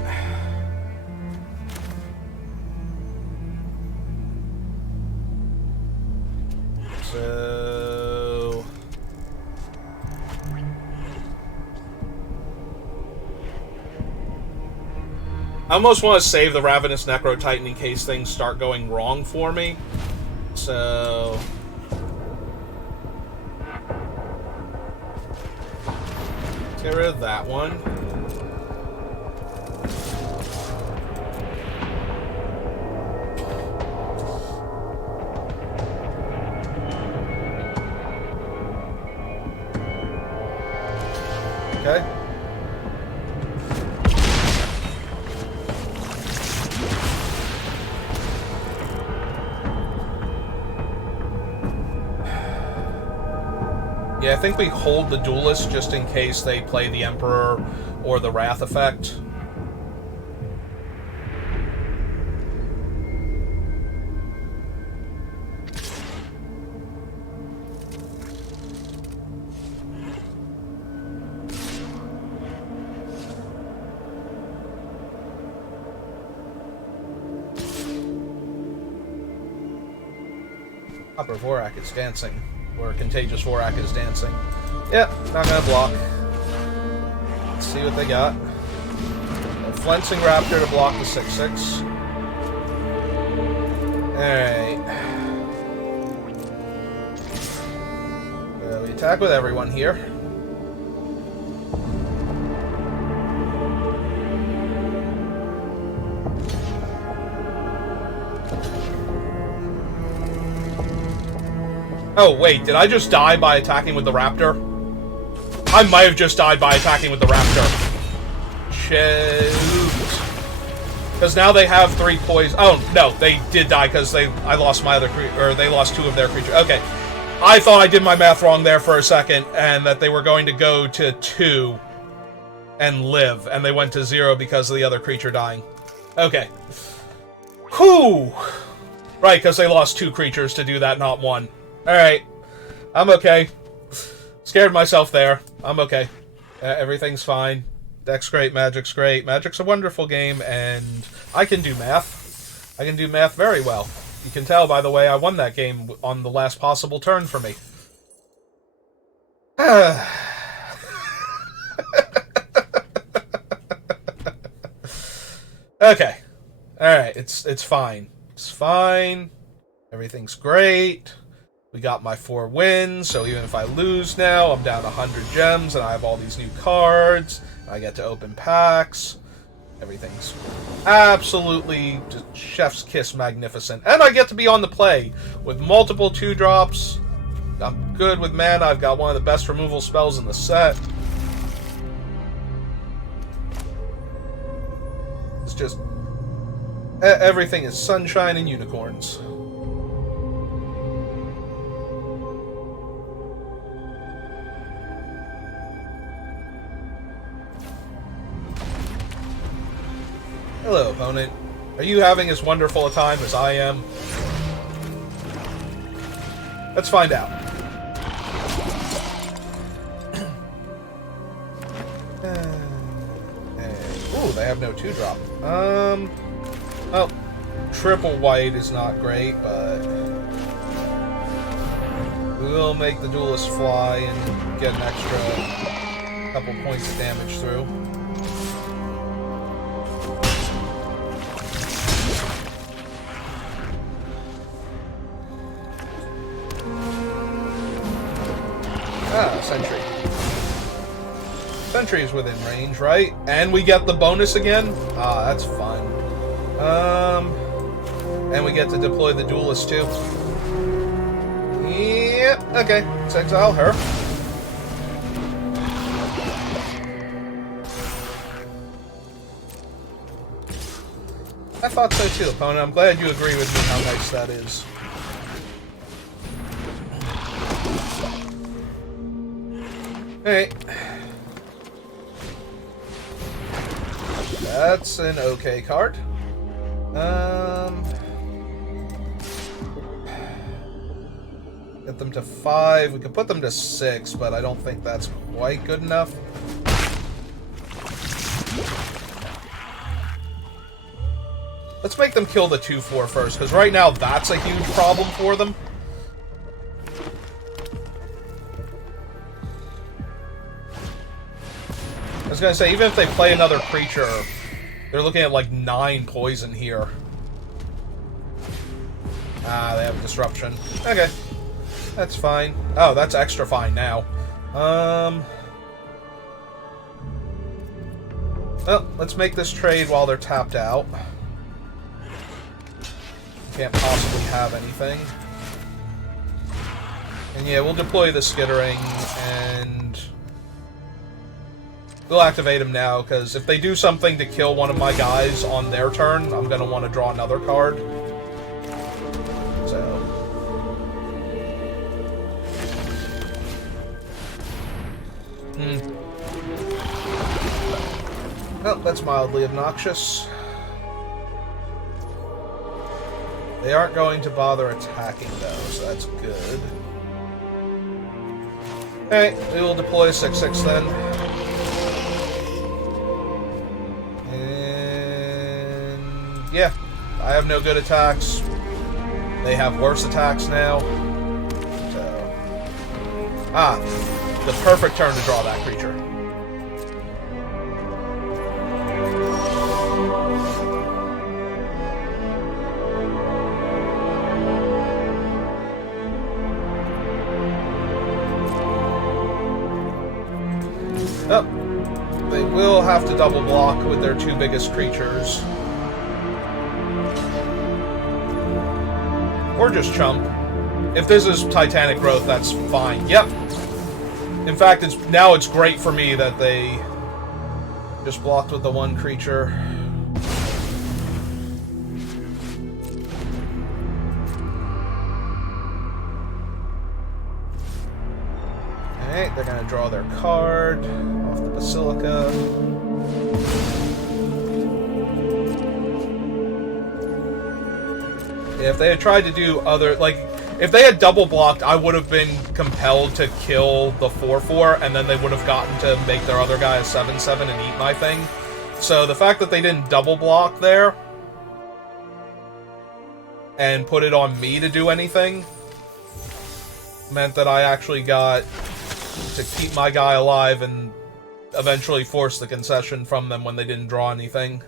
So... I almost want to save the Ravenous Necro Titan in case things start going wrong for me. So... let's get rid of that one. Okay. Yeah, I think we hold the Duelist just in case they play the Emperor or the Wrath effect. Copper Vorak is dancing. Or Contagious Vorak is dancing. Yep, not gonna block. Let's see what they got. A Flensing Raptor to block the 6/6. Alright. We attack with everyone here. Oh, wait, did I just die by attacking with the Raptor? I might have just died by attacking with the Raptor. Shoot. Because now they have 3 poison. Oh, no, they did die because I lost my other or they lost 2 of their creatures. Okay. I thought I did my math wrong there for a second, and that they were going to go to 2 and live, and they went to 0 because of the other creature dying. Okay. Whew. Right, because they lost 2 creatures to do that, not 1. Alright. I'm okay. Scared myself there. I'm okay. Everything's fine. Deck's great, Magic's great. Magic's a wonderful game, and I can do math. I can do math very well. You can tell by the way I won that game on the last possible turn for me. Okay. Alright, it's fine. It's fine. Everything's great. We got my 4 wins, so even if I lose now, I'm down 100 gems, and I have all these new cards. I get to open packs. Everything's absolutely just chef's kiss magnificent. And I get to be on the play with multiple 2-drops. I'm good with mana. I've got one of the best removal spells in the set. It's just... everything is sunshine and unicorns. Hello, opponent. Are you having as wonderful a time as I am? Let's find out. Ooh, they have no 2-drop. Well, triple white is not great, but we'll make the duelist fly and get an extra couple points of damage through. Ah, Sentry. Sentry is within range, right? And we get the bonus again? Ah, that's fun. And we get to deploy the duelist too. Yep, okay. Let's exile her. I thought so too, opponent. I'm glad you agree with me how nice that is. Alright. That's an okay card. Get them to 5. We could put them to 6, but I don't think that's quite good enough. Let's make them kill the 2/4 first, because right now that's a huge problem for them. I was gonna say, even if they play another creature, they're looking at like 9 poison here. Ah, they have disruption. Okay. That's fine. Oh, that's extra fine now. Well, let's make this trade while they're tapped out. Can't possibly have anything. And yeah, we'll deploy the Skittering, and we'll activate him now, because if they do something to kill one of my guys on their turn, I'm going to want to draw another card. So. Well, that's mildly obnoxious. They aren't going to bother attacking, though, so that's good. Alright, we will deploy 6/6 then. And yeah, I have no good attacks. They have worse attacks now. So. Ah, the perfect turn to draw that creature. Oh, they will have to double block with their 2 biggest creatures. Or just chump. If this is Titanic Growth, that's fine. Yep. In fact, now it's great for me that they just blocked with the 1 creature. Alright, they're gonna draw their card off the Basilica. Yeah, if they had tried to do other, like, if they had double blocked, I would have been compelled to kill the 4/4, and then they would have gotten to make their other guy a 7/7 and eat my thing. So the fact that they didn't double block there and put it on me to do anything meant that I actually got to keep my guy alive and eventually force the concession from them when they didn't draw anything.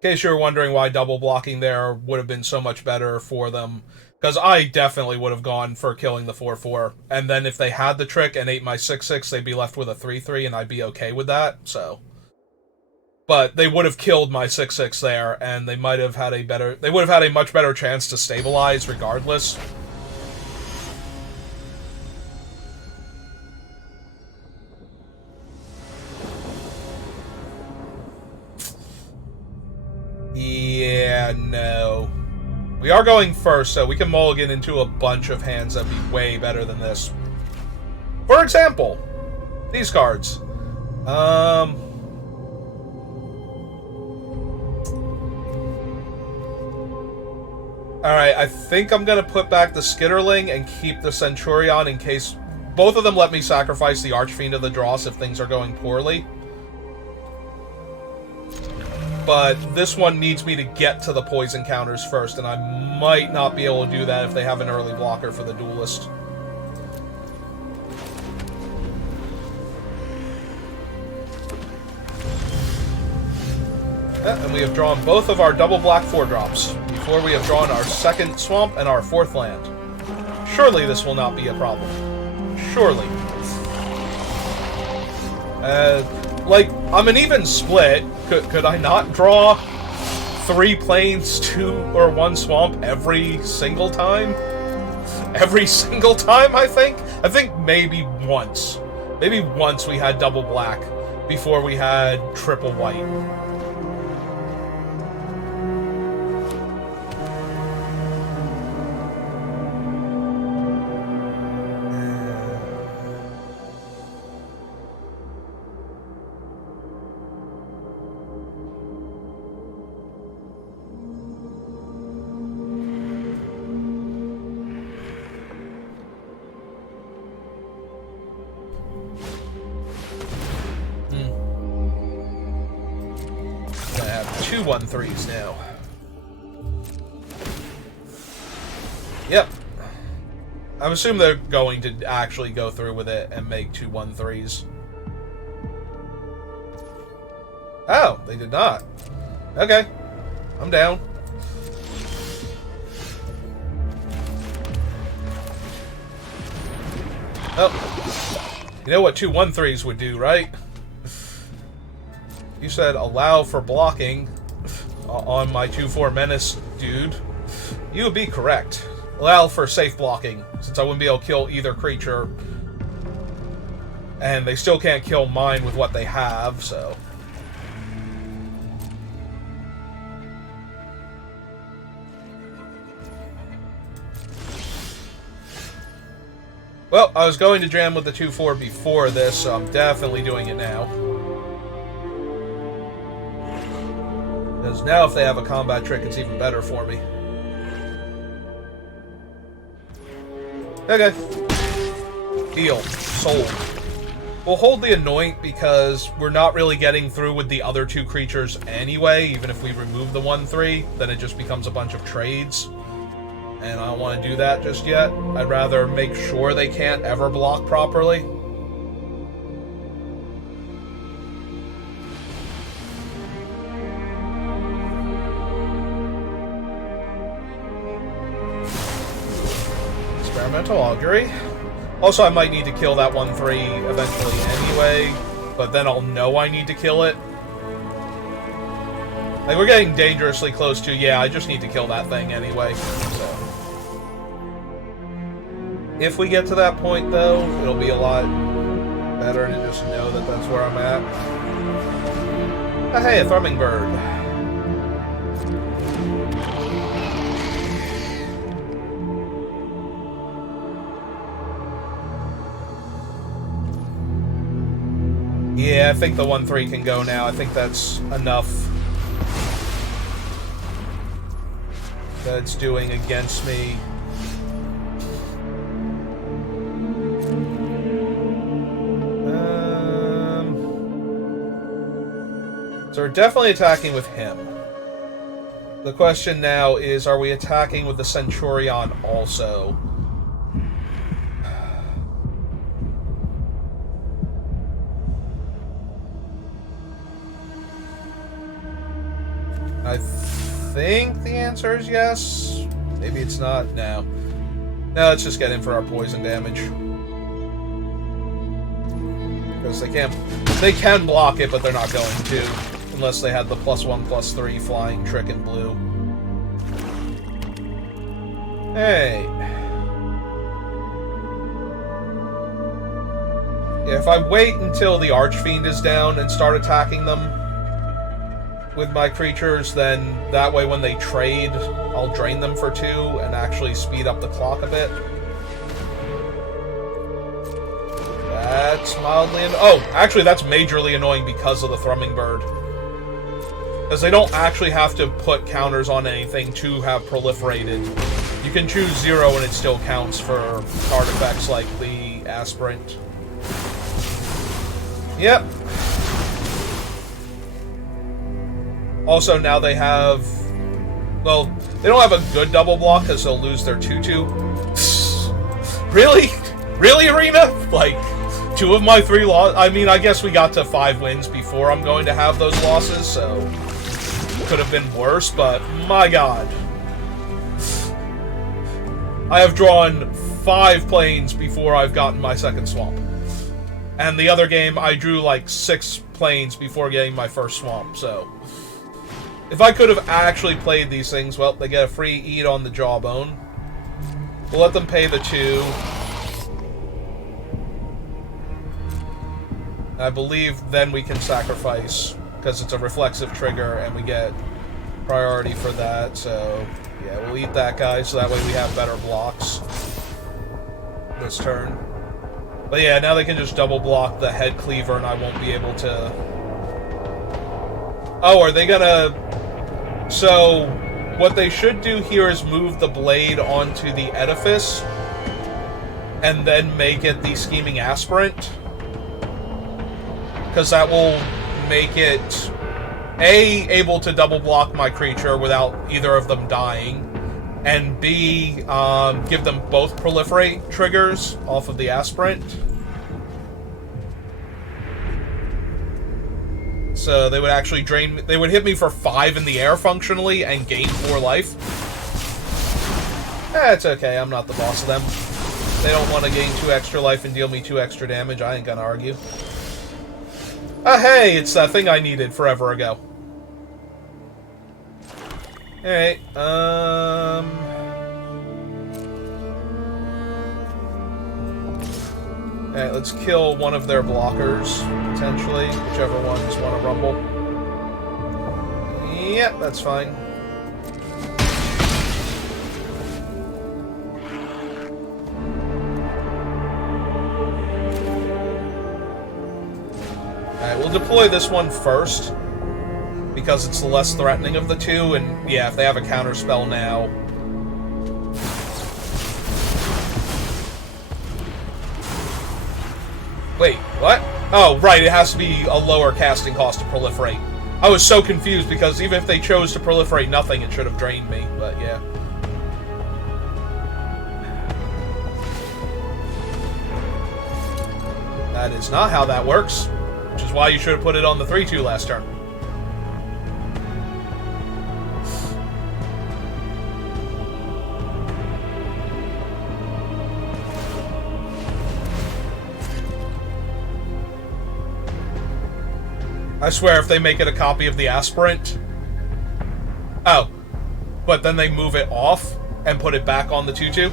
In case you were wondering why double blocking there would have been so much better for them, because I definitely would have gone for killing the 4/4, and then if they had the trick and ate my 6/6, they'd be left with a 3/3, and I'd be okay with that, so. But they would have killed my 6/6 there, and they might have had they would have had a much better chance to stabilize regardless. Yeah, no. We are going first, so we can mulligan into a bunch of hands that'd be way better than this. For example, these cards. Alright, I think I'm going to put back the Skitterling and keep the Centurion in case... Both of them let me sacrifice the Archfiend of the Dross if things are going poorly. But this one needs me to get to the poison counters first, and I might not be able to do that if they have an early blocker for the Duelist. And we have drawn both of our double black 4-drops, before we have drawn our second swamp and our fourth land. Surely this will not be a problem. Surely. Like, I'm an even split. Could I not draw 3 plains, 2 or 1 swamp every single time? Every single time, I think? I think maybe once. Maybe once we had double black before we had triple white. Two 1/3s now. Yep. I'm assuming they're going to actually go through with it and make 2 1/3s. Oh, they did not. Okay. I'm down. Oh. You know what 2 1/3s would do, right? You said allow for blocking on my 2/4 menace, dude. You would be correct. Allow for safe blocking, since I wouldn't be able to kill either creature. And they still can't kill mine with what they have, so... Well, I was going to jam with the 2/4 before this, so I'm definitely doing it now. Because now if they have a combat trick, it's even better for me. Okay. Deal. Sold. We'll hold the Anoint because we're not really getting through with the other 2 creatures anyway. Even if we remove the 1/3, then it just becomes a bunch of trades. And I don't want to do that just yet. I'd rather make sure they can't ever block properly. Experimental Augury. Also, I might need to kill that 1/3 eventually anyway, but then I'll know I need to kill it. Like, we're getting dangerously close to, yeah, I just need to kill that thing anyway, so. If we get to that point, though, it'll be a lot better to just know that that's where I'm at. Oh, hey, a Thrumming Bird. Yeah, I think the 1/3 can go now. I think that's enough that it's doing against me. So we're definitely attacking with him. The question now is, are we attacking with the Centurion also? I think the answer is yes. Maybe it's not. No. No, let's just get in for our poison damage. Because they can block it, but they're not going to. Unless they had the +1/+3 flying trick in blue. Hey. Yeah, if I wait until the Archfiend is down and start attacking them with my creatures, then that way when they trade, I'll drain them for 2 and actually speed up the clock a bit. That's mildly actually that's majorly annoying because of the Thrumming Bird. Because they don't actually have to put counters on anything to have proliferated. You can choose 0 and it still counts for card effects like the Aspirant. Yep. Also, now they have... Well, they don't have a good double block because they'll lose their 2/2. Really? Really, Arena? Like, 2 of my 3 losses... I mean, I guess we got to 5 wins before I'm going to have those losses, so... Could have been worse, but my god. I have drawn 5 planes before I've gotten my second swamp. And the other game, I drew like 6 planes before getting my first swamp, so... If I could have actually played these things, well, they get a free eat on the Jawbone. We'll let them pay the 2. I believe then we can sacrifice, because it's a reflexive trigger, and we get priority for that, so... Yeah, we'll eat that guy, so that way we have better blocks this turn. But yeah, now they can just double block the Head Cleaver, and I won't be able to... Oh, are they gonna... So, what they should do here is move the blade onto the Edifice, and then make it the Scheming Aspirant. Because that will make it... A, able to double block my creature without either of them dying, and B, give them both proliferate triggers off of the Aspirant. So they would actually drain me, they would hit me for 5 in the air functionally and gain 4 life. It's okay, I'm not the boss of them. They don't want to gain 2 extra life and deal me 2 extra damage, I ain't gonna argue. Hey, it's that thing I needed forever ago. Alright, Alright, let's kill one of their blockers, potentially, whichever ones want to rumble. Yep, that's fine. Alright, we'll deploy this one first, because it's the less threatening of the 2, and yeah, if they have a counter spell now... Wait, what? Oh, right, it has to be a lower casting cost to proliferate. I was so confused, because even if they chose to proliferate nothing, it should have drained me, but yeah. That is not how that works, which is why you should have put it on the 3/2 last turn. I swear, if they make it a copy of the Aspirant... Oh. But then they move it off and put it back on the 2/2?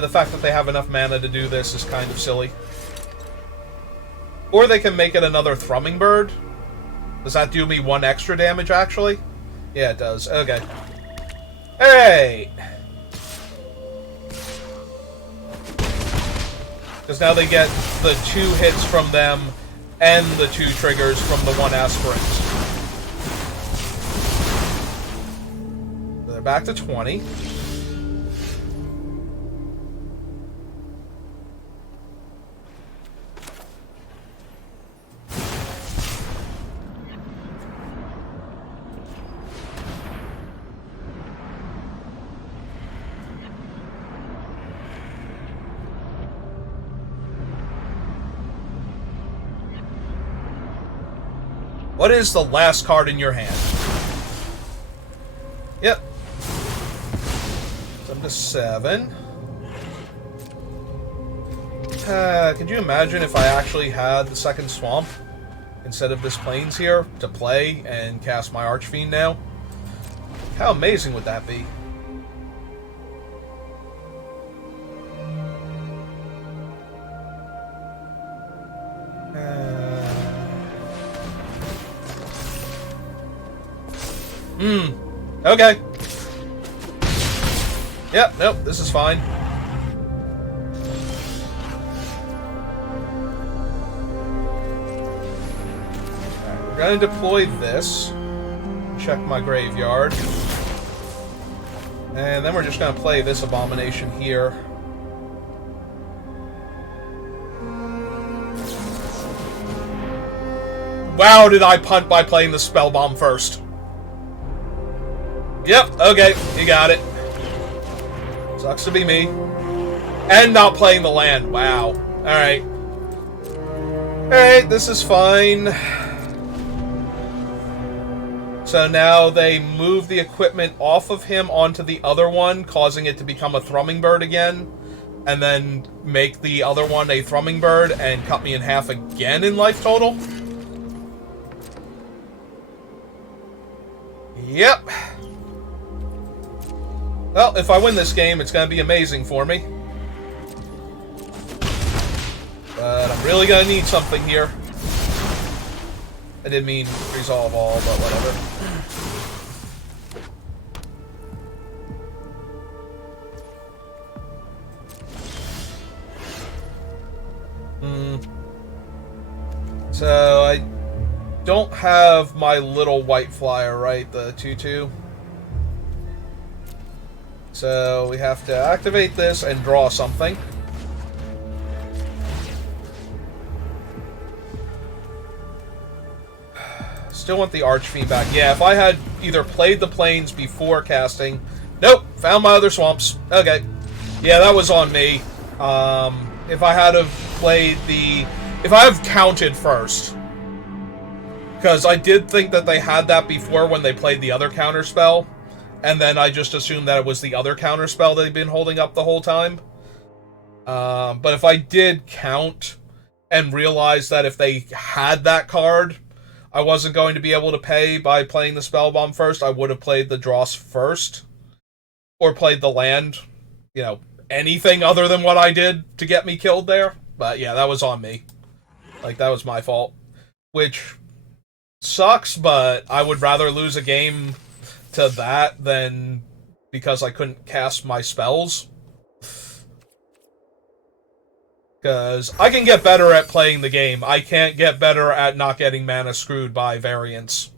The fact that they have enough mana to do this is kind of silly. Or they can make it another Thrumming Bird. Does that do me 1 extra damage, actually? Yeah, it does. Okay. Hey! Because now they get the 2 hits from them and the 2 triggers from the 1 Aspirant. So they're back to 20. What is the last card in your hand? Yep. 7 to 7. Could you imagine if I actually had the second swamp instead of this plains here to play and cast my Archfiend now? How amazing would that be? Okay. Yep, nope, this is fine. Alright, we're gonna deploy this. Check my graveyard. And then we're just gonna play this abomination here. Wow, did I punt by playing the Spell Bomb first? Yep, okay, you got it. Sucks to be me. And not playing the land, wow. Alright. Alright, this is fine. So now they move the equipment off of him onto the other one, causing it to become a Thrumming Bird again. And then make the other one a Thrumming Bird and cut me in half again in life total. Yep. Well, if I win this game, it's going to be amazing for me. But I'm really going to need something here. I didn't mean resolve all, but whatever. So, I don't have my little white flyer, right? The 2/2. So, we have to activate this and draw something. Still want the Archfiend back. Yeah, if I had either played the Plains before casting... Nope, found my other swamps. Okay. Yeah, that was on me. If I had have played the... If I have counted first. Because I did think that they had that before when they played the other counterspell. And then I just assumed that it was the other counterspell they'd been holding up the whole time. But if I did count and realize that if they had that card, I wasn't going to be able to pay by playing the Spell Bomb first, I would have played the Dross first. Or played the land. You know, anything other than what I did to get me killed there. But yeah, that was on me. Like, that was my fault. Which sucks, but I would rather lose a game to that than because I couldn't cast my spells. Because I can get better at playing the game. I can't get better at not getting mana screwed by variance.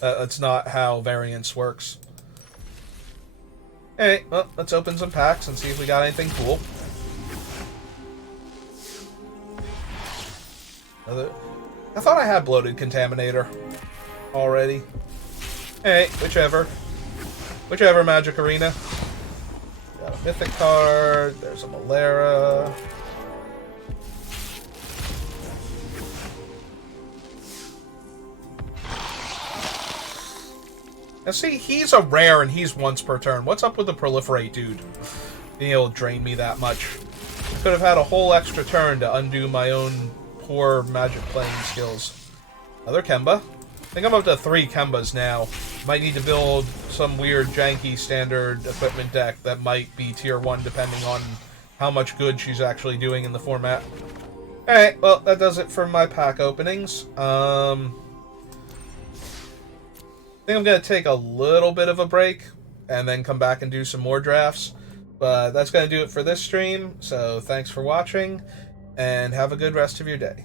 That's not how variance works. Hey, well, let's open some packs and see if we got anything cool. I thought I had Bloated Contaminator already. Hey, whichever. Whichever, Magic Arena. Got a Mythic card. There's a Malera. Now see, he's a rare and he's once per turn. What's up with the Proliferate dude? Being able to drain me that much. I could have had a whole extra turn to undo my own poor Magic playing skills. Another Kemba. I think I'm up to 3 Kembas now. Might need to build some weird janky standard equipment deck that might be tier 1 depending on how much good she's actually doing in the format. Alright, well, that does it for my pack openings. I think I'm going to take a little bit of a break and then come back and do some more drafts. But that's going to do it for this stream, so thanks for watching, and have a good rest of your day.